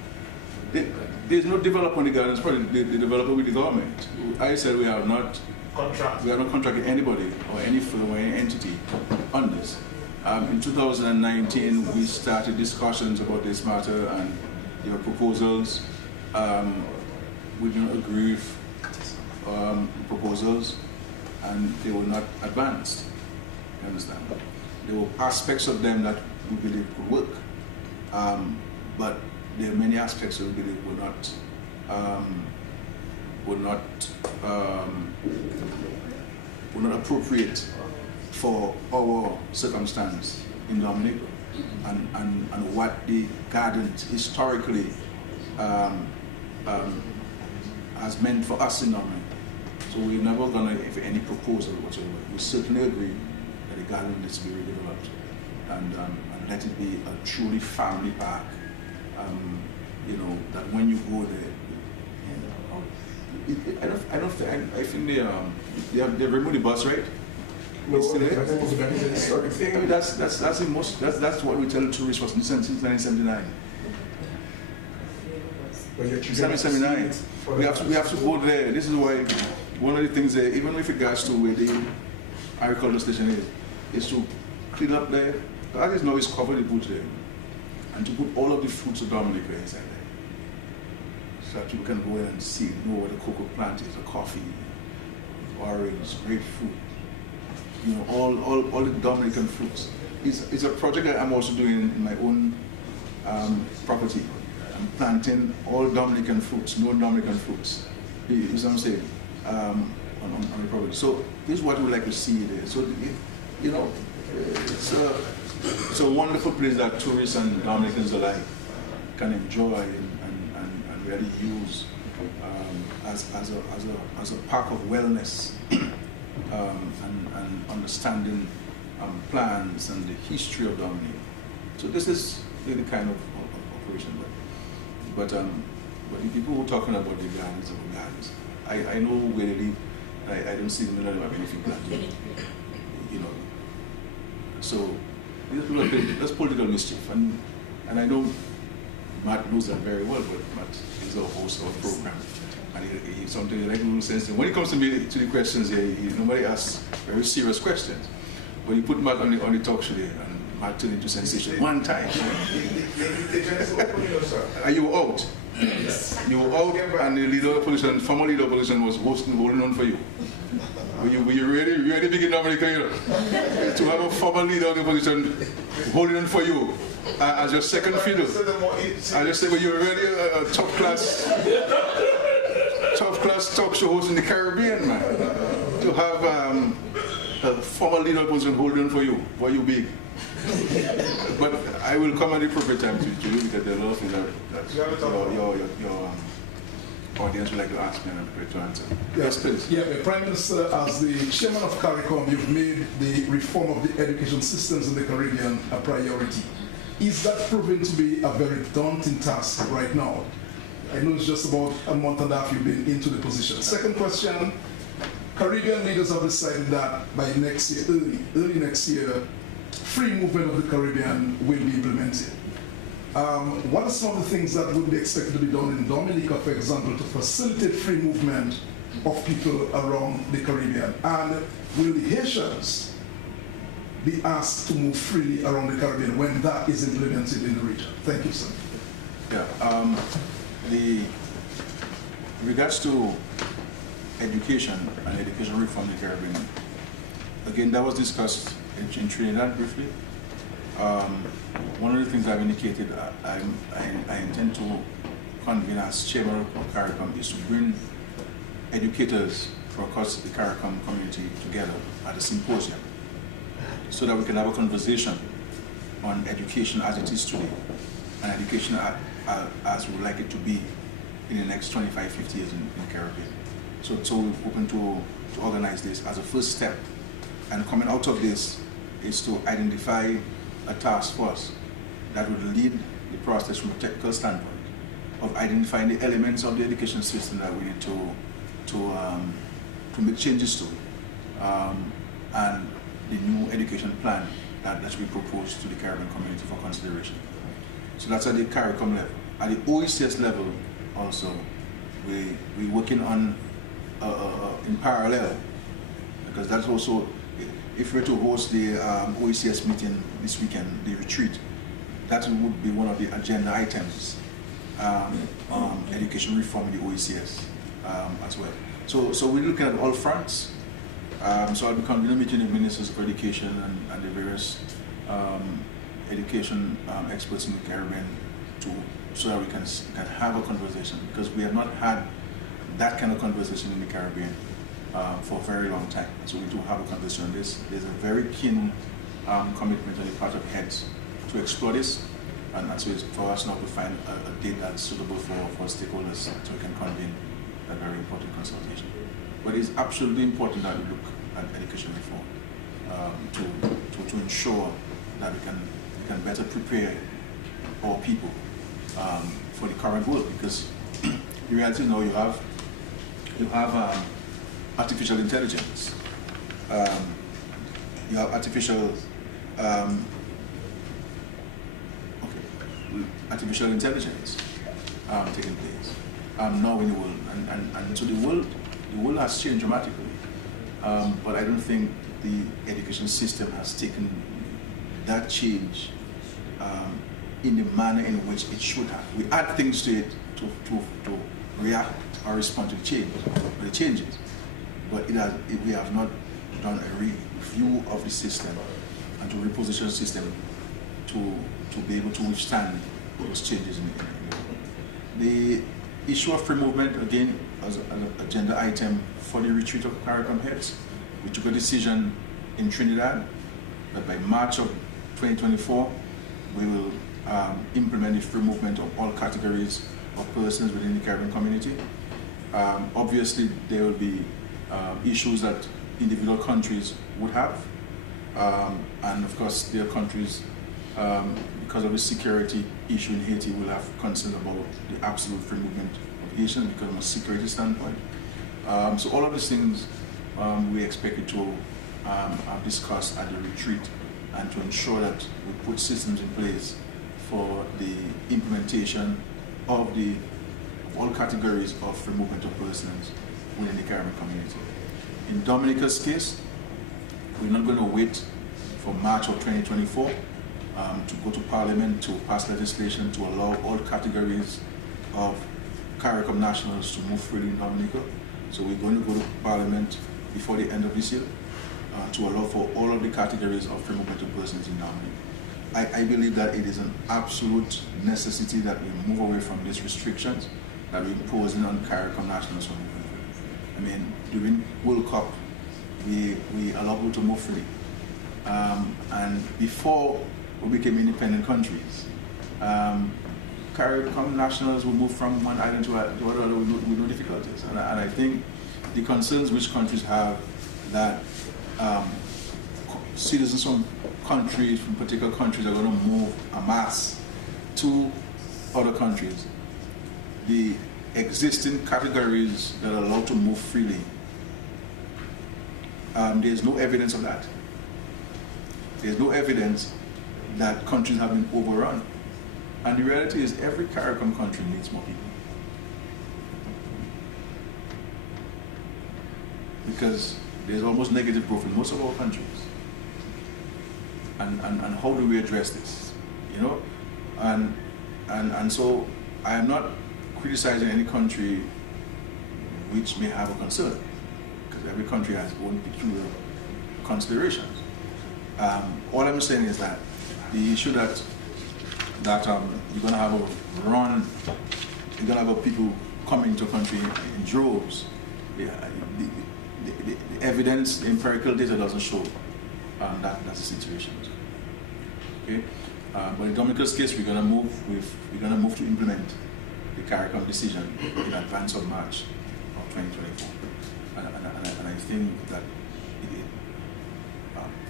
There's no developer on the gardens project. The developer with the government. I said we have not contracted anybody or any firm or any entity on this. In 2019, we started discussions about this matter, and there were proposals. We didn't agree with proposals, and they were not advanced. You understand? There were aspects of them that we believe could work, but there are many aspects that we believe were not appropriate for our circumstance in Dominica, and what the gardens historically has meant for us in Dominica. So we're never going to, if any proposal whatsoever, we certainly agree that the garden needs to be redeveloped and let it be a truly family park. You know, that when you go there, I think they removed the bus, right? No, It's still there? that is a historic thing. I mean, that's what we tell tourists since 1979. But you're Semi-nine. We have to go there. This is why one of the things there, even with regards to where the agricultural station is to clean up there. That is now is covered the bush there. And to put all of the fruits of Dominica inside there. So that people can go in and see, know what a cocoa plant is, a coffee, orange, grapefruit, you know, all the Dominican fruits. It's a project that I'm also doing in my own property. I'm planting all Dominican fruits, no Dominican fruits. You know what I'm saying? On the property. So this is what we like to see there. So you know, it's a wonderful place that tourists and Dominicans alike can enjoy and really use as a park of wellness and understanding plants and the history of Dominica. So this is really kind of operation. But the people who are talking about the gardens, I know where they live. I don't see them in any benefit planting. You know. So these people are playing, that's political mischief, and I know Matt knows that very well. But Matt is a host of a program, and he sometimes like little sense. When it comes to me to the questions, nobody asks very serious questions. But you put Matt on the talk show there, and Matt turned into sensation one time. Are you out? Yes. You were out, and the leader of the opposition, former leader of the opposition, was holding on for you. Were you really big in America, you know? To have a former leader of the opposition holding on for you as your second fiddle. I just say, well, you're really a top class talk show host in the Caribbean, man. To have a former leader of the opposition holding on for you. Were you big? But I will come at the appropriate time to you because there are a lot of things that your audience would like to ask me and I'm prepared to answer. Yes, please. Yeah, Prime Minister, as the chairman of CARICOM, you've made the reform of the education systems in the Caribbean a priority. Is that proving to be a very daunting task right now? I know it's just about a month and a half you've been into the position. Second question, Caribbean leaders have decided that by next year, early next year, free movement of the Caribbean will be implemented. What are some of the things that would be expected to be done in Dominica, for example, to facilitate free movement of people around the Caribbean? And will the Haitians be asked to move freely around the Caribbean when that is implemented in the region? Thank you, sir. Yeah. In regards to education and education reform in the Caribbean, again, that was discussed in Trinidad briefly. One of the things I've indicated I intend to convene as chairman of CARICOM is to bring educators from across the CARICOM community together at a symposium so that we can have a conversation on education as it is today and education as we would like it to be in the next 25, 50 years in the Caribbean. So we're open to organize this as a first step. And coming out of this is to identify a task force that would lead the process from a technical standpoint of identifying the elements of the education system that we need to make changes to, and the new education plan that should be proposed to the Caribbean community for consideration. So that's at the CARICOM level. At the OECS level also, we're working on in parallel, because that's also, if we're to host the OECS meeting this weekend, the retreat, that would be one of the agenda items, education reform in the OECS as well. So we're looking at all fronts. So I'll be convening a meeting of ministers of education and the various education experts in the Caribbean so that we can have a conversation, because we have not had that kind of conversation in the Caribbean for a very long time. So we do have a conversation on this. There's a very keen commitment on the part of heads to explore this, and so it's for us now to find a date that's suitable for stakeholders so we can convene a very important consultation. But it's absolutely important that we look at education reform to ensure that we can better prepare our people for the current world, because the reality now you have artificial intelligence. You have artificial intelligence, taking place now in the world. And so the world has changed dramatically. But I don't think the education system has taken that change in the manner in which it should have. We add things to it to react or respond to the changes. But we have not done a review of the system and to reposition the system to be able to withstand those changes in the world. The issue of free movement, again, as an agenda item for the retreat of CARICOM heads, we took a decision in Trinidad that by March of 2024, we will implement the free movement of all categories of persons within the Caribbean community. Obviously, there will be issues that individual countries would have. And of course, their countries, because of the security issue in Haiti, will have concerns about the absolute free movement of Haitians because from a security standpoint. So all of these things we expected to discuss at the retreat and to ensure that we put systems in place for the implementation of all categories of free movement of persons within the Caribbean community. In Dominica's case, we're not going to wait for March of 2024 to go to Parliament to pass legislation to allow all categories of CARICOM nationals to move freely in Dominica. So we're going to go to Parliament before the end of this year to allow for all of the categories of free movement of persons in Dominica. I believe that it is an absolute necessity that we move away from these restrictions that we're imposing on CARICOM nationals. I mean, during World Cup, we allowed people to move freely. And before we became independent countries, CARICOM nationals would move from one island to another with no difficulties. And I think the concerns which countries have that citizens from countries, from particular countries, are going to move en masse to other countries. The existing categories that are allowed to move freely, there's no evidence of that. There's no evidence that countries have been overrun. And the reality is every CARICOM country needs more people. Because there's almost negative growth in most of our countries. And how do we address this? You know? And so I am not criticizing any country which may have a concern, because every country has its own peculiar considerations. All I'm saying is that the issue that you're going to have a run, you're going to have people coming to a country in droves. The evidence, the empirical data doesn't show that's the situation. Okay, but in Dominica's case, we're going to move to implement the CARICOM decision in advance of March of 2024, and I think that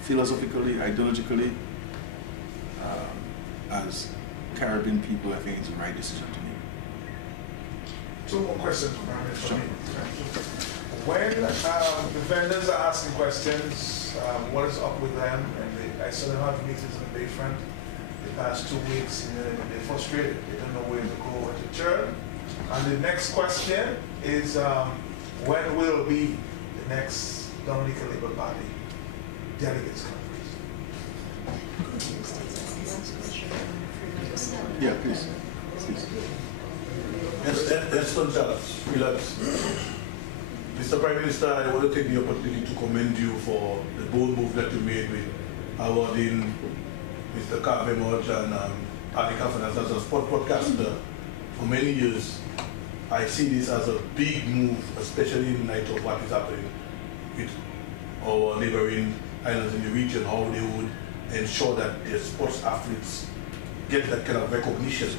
philosophically, ideologically, as Caribbean people, I think it's the right decision to make. Two more questions for me. When the vendors are asking questions, what is up with them? And I saw them have meetings in the Bayfront the past 2 weeks, and they're frustrated. They don't know where to go or to turn. And the next question is, when will be the next Dominica Labour Party delegates conference? Yeah, please. Yes, Charles, relax. Mr. Prime Minister, I want to take the opportunity to commend you for the bold move that you made with awarding Mr. Kavemoj and Ali Kafanas as a sport broadcaster for many years. I see this as a big move, especially in light of what is happening with our neighboring islands in the region, how they would ensure that their sports athletes get that kind of recognition.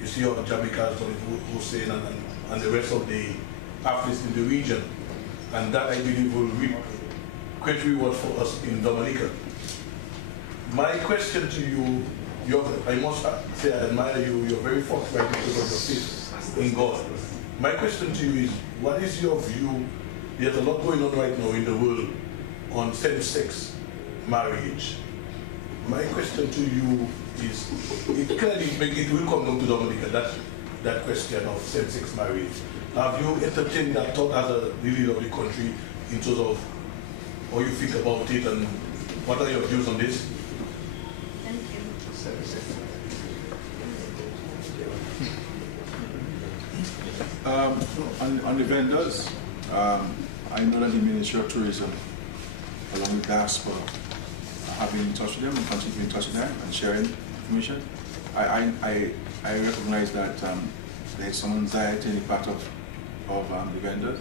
You see how Jamaica, Hussein, and the rest of the athletes in the region, and that I believe will reap great reward for us in Dominica. My question to you, I must say I admire you, you're very forthright because of your faith in God. My question to you is, what is your view? There's a lot going on right now in the world on same-sex marriage. My question to you is, it will come down to Dominica, that that question of same-sex marriage. Have you entertained that thought as a leader of the country in terms of how you think about it, and what are your views on this? Thank you. On the vendors, I know that the Ministry of Tourism, along with diaspora, have been in touch with them and continue to be in touch with them and sharing information. I recognize that there's some anxiety in the part of the vendors.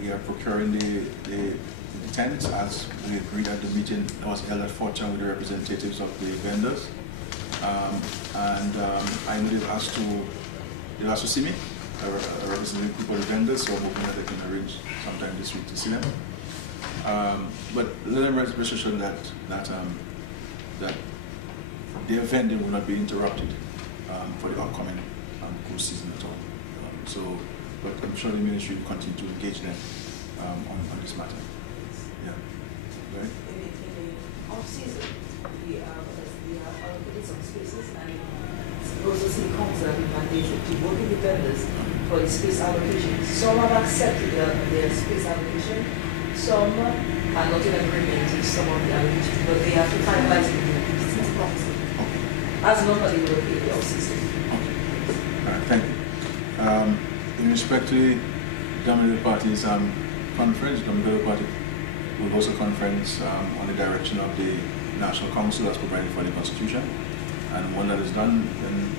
We are procuring the tents as we agreed at the meeting that was held at Fort Chang with the representatives of the vendors. I know they've asked to see me, representing people of the vendors, so I'm hoping that they can arrange sometime this week to see them. But let them rest assured that their vending will not be interrupted for the upcoming cruise season at all. But I'm sure the ministry will continue to engage them on this matter. Yeah. Right? In the off-season, we have allocated some spaces, and also city council have been mandated to work with the vendors for the space allocation. Some have accepted their space allocation, some are not in agreement with some of the allocations, but they have to finalize it with the city council. As normally we will pay the off-season. Okay. All right, thank you. In respect to the Dominican Party's conference, the Dominican Party will host a conference on the direction of the National Council as provided for the Constitution. And when that is done, then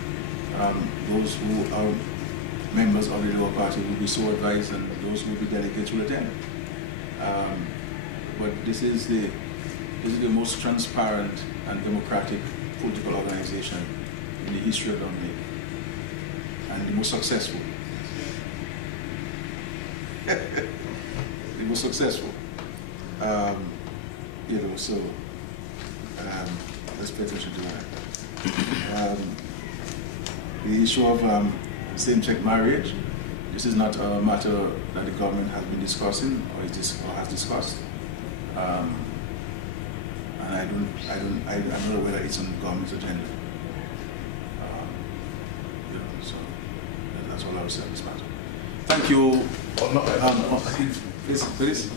those who are members of the Labour Party will be so advised, and those who will be delegates will attend. But this is the most transparent and democratic political organization in the history of Dominica, and the most successful. The most successful. So let's pay attention to that. The issue of same-sex marriage, this is not a matter that the government has been discussing or has discussed. And I'm not aware that it's on the government's agenda. So that's all I would say on this matter. Thank you. Please.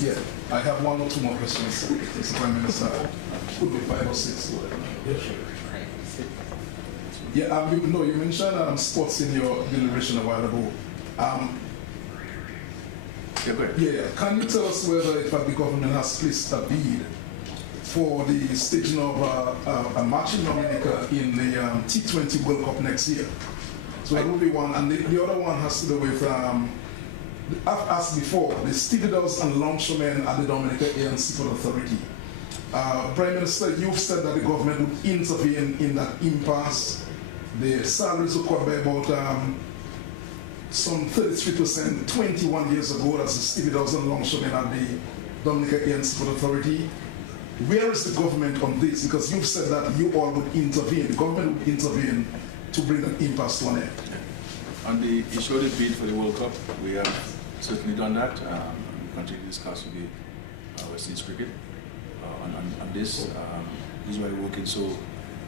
Yeah, I have one or two more questions, Mr. Prime Minister. Could be 5 or 6. Yeah, you mentioned sports in your deliberation a while ago. Yeah, go ahead. Yeah, can you tell us whether, in fact, the government has placed a bid for the staging of a match in Dominica in the T20 World Cup next year? So that would be one, and the other one has to do with, I've asked before, the stevedores and longshoremen at the Dominica Air and Seaport Authority. Prime Minister, you've said that the government would intervene in that impasse. The salaries were cut by about some 33% 21 years ago. That's the stevedores and longshoremen at the Dominica Air and Seaport Authority. Where is the government on this? Because you've said that you all would intervene, the government would intervene to bring an impasse to an end. On the issue of the bid for the World Cup, we have certainly done that. We continue to discuss with the West Indies Cricket on this. This is why we're working so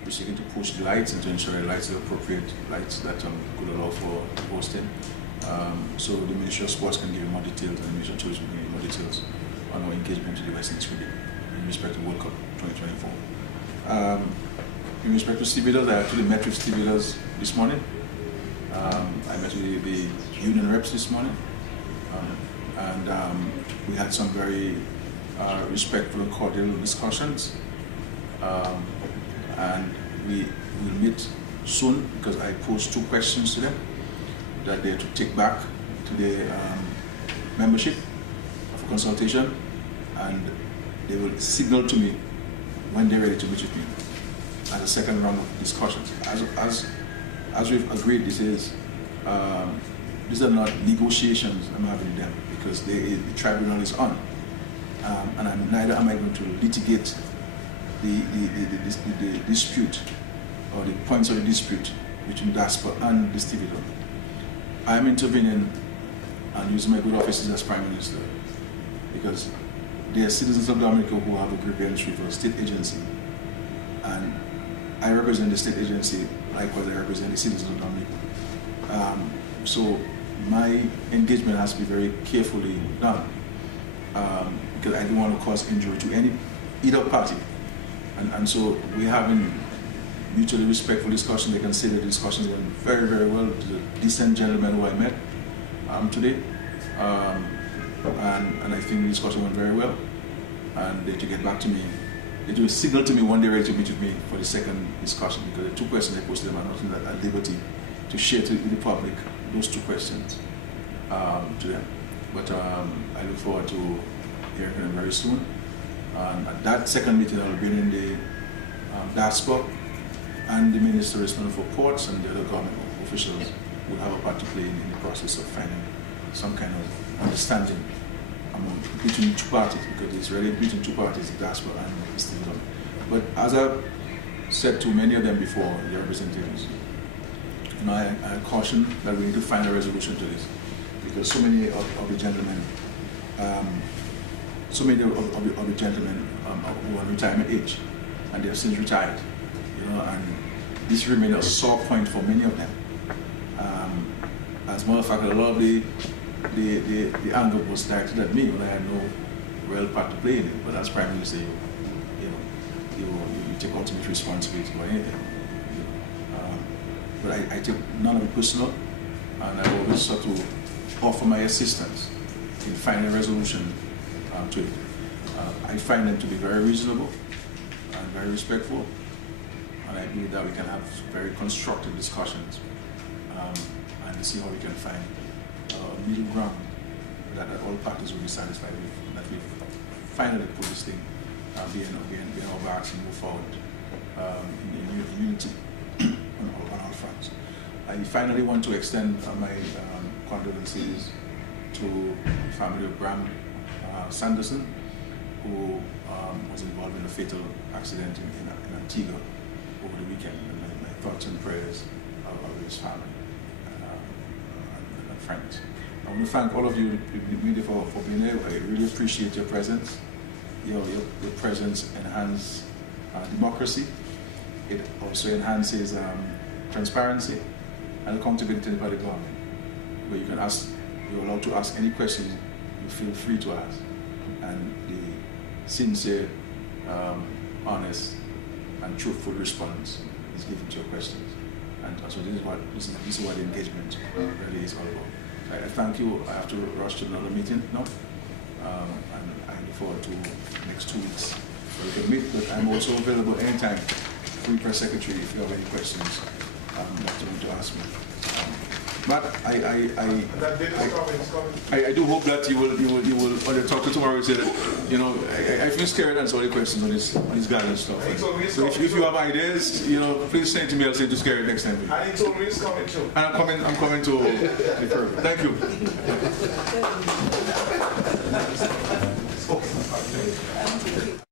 we're seeking to push the lights and to ensure the lights are appropriate lights that could allow for hosting. So the Ministry of Sports can give you more details, and the Ministry of Tourism can give you more details on our engagement with the West Indies Cricket in respect to World Cup 2024. In respect to stevedores, I actually met with stevedores this morning. I met with the union reps this morning, and we had some very respectful and cordial discussions. And we will meet soon, because I posed 2 questions to them that they are to take back to the membership for consultation, and they will signal to me when they're ready to meet with me as a second round of discussions. As we've agreed, these are not negotiations I'm having with them, because the tribunal is on, and neither am I going to litigate the dispute or the points of the dispute between diaspora and the stevedore. I am intervening and using my good offices as Prime Minister, because they are citizens of Dominica who have a grievance with a state agency, and I represent the state agency, likewise I represent the citizens of Dominica. So my engagement has to be very carefully done, because I don't want to cause injury to either party. And so we're having mutually respectful discussion. They can say that the discussions went very, very well. The decent gentlemen who I met today. And I think the discussion went very well. And they to get back to me. They do signal to me when they're ready to meet with me for the second discussion, because the 2 questions I posted them are not at liberty to share with the public those 2 questions to them. But I look forward to hearing them very soon. And at that second meeting, I'll bring in the diaspora and the Minister responsible for ports and the other government officials will have a part to play in the process of finding some kind of understanding between 2 parties, because it's really between 2 parties, the diaspora and the state government. But as I've said to many of them before, the representatives, I caution that we need to find a resolution to this, because so many of the gentlemen, of the gentlemen who are retirement age, and they have since retired, and this remains a sore point for many of them. As a matter of fact, a lot of the anger was directed at me when I had no real part to play in it. But as Prime Minister, you take ultimate responsibility for anything. But I take none of it personal, and I always sought to offer my assistance in finding a resolution to it. I find them to be very reasonable and very respectful, and I believe that we can have very constructive discussions and see how we can find a middle ground that all parties will be satisfied with, that we finally put this thing behind our backs and move forward in unity on all fronts. I finally want to extend my condolences to the family of Bram Sanderson, who was involved in a fatal accident in Antigua over the weekend. And my thoughts and prayers of his family and friends. I want to thank all of you for being there. I really appreciate your presence. Your presence enhances democracy. It also enhances transparency and accountability by the government, where you can ask, you're allowed to ask any questions you feel free to ask, and the sincere, honest, and truthful response is given to your questions. And so this is what the engagement really is all about. I thank you. I have to rush to another meeting now, and I look forward to the next 2 weeks where we can meet. But I'm also available anytime, free press secretary, if you have any questions that you want to ask me. But I do hope that you will when you talk to tomorrow, say that, I feel scared to answer all the questions on this garden stuff. So if you have ideas, please send to me. I'll say to Skerrit next time. And he told me he's coming too. And I'm coming to the program. Thank you.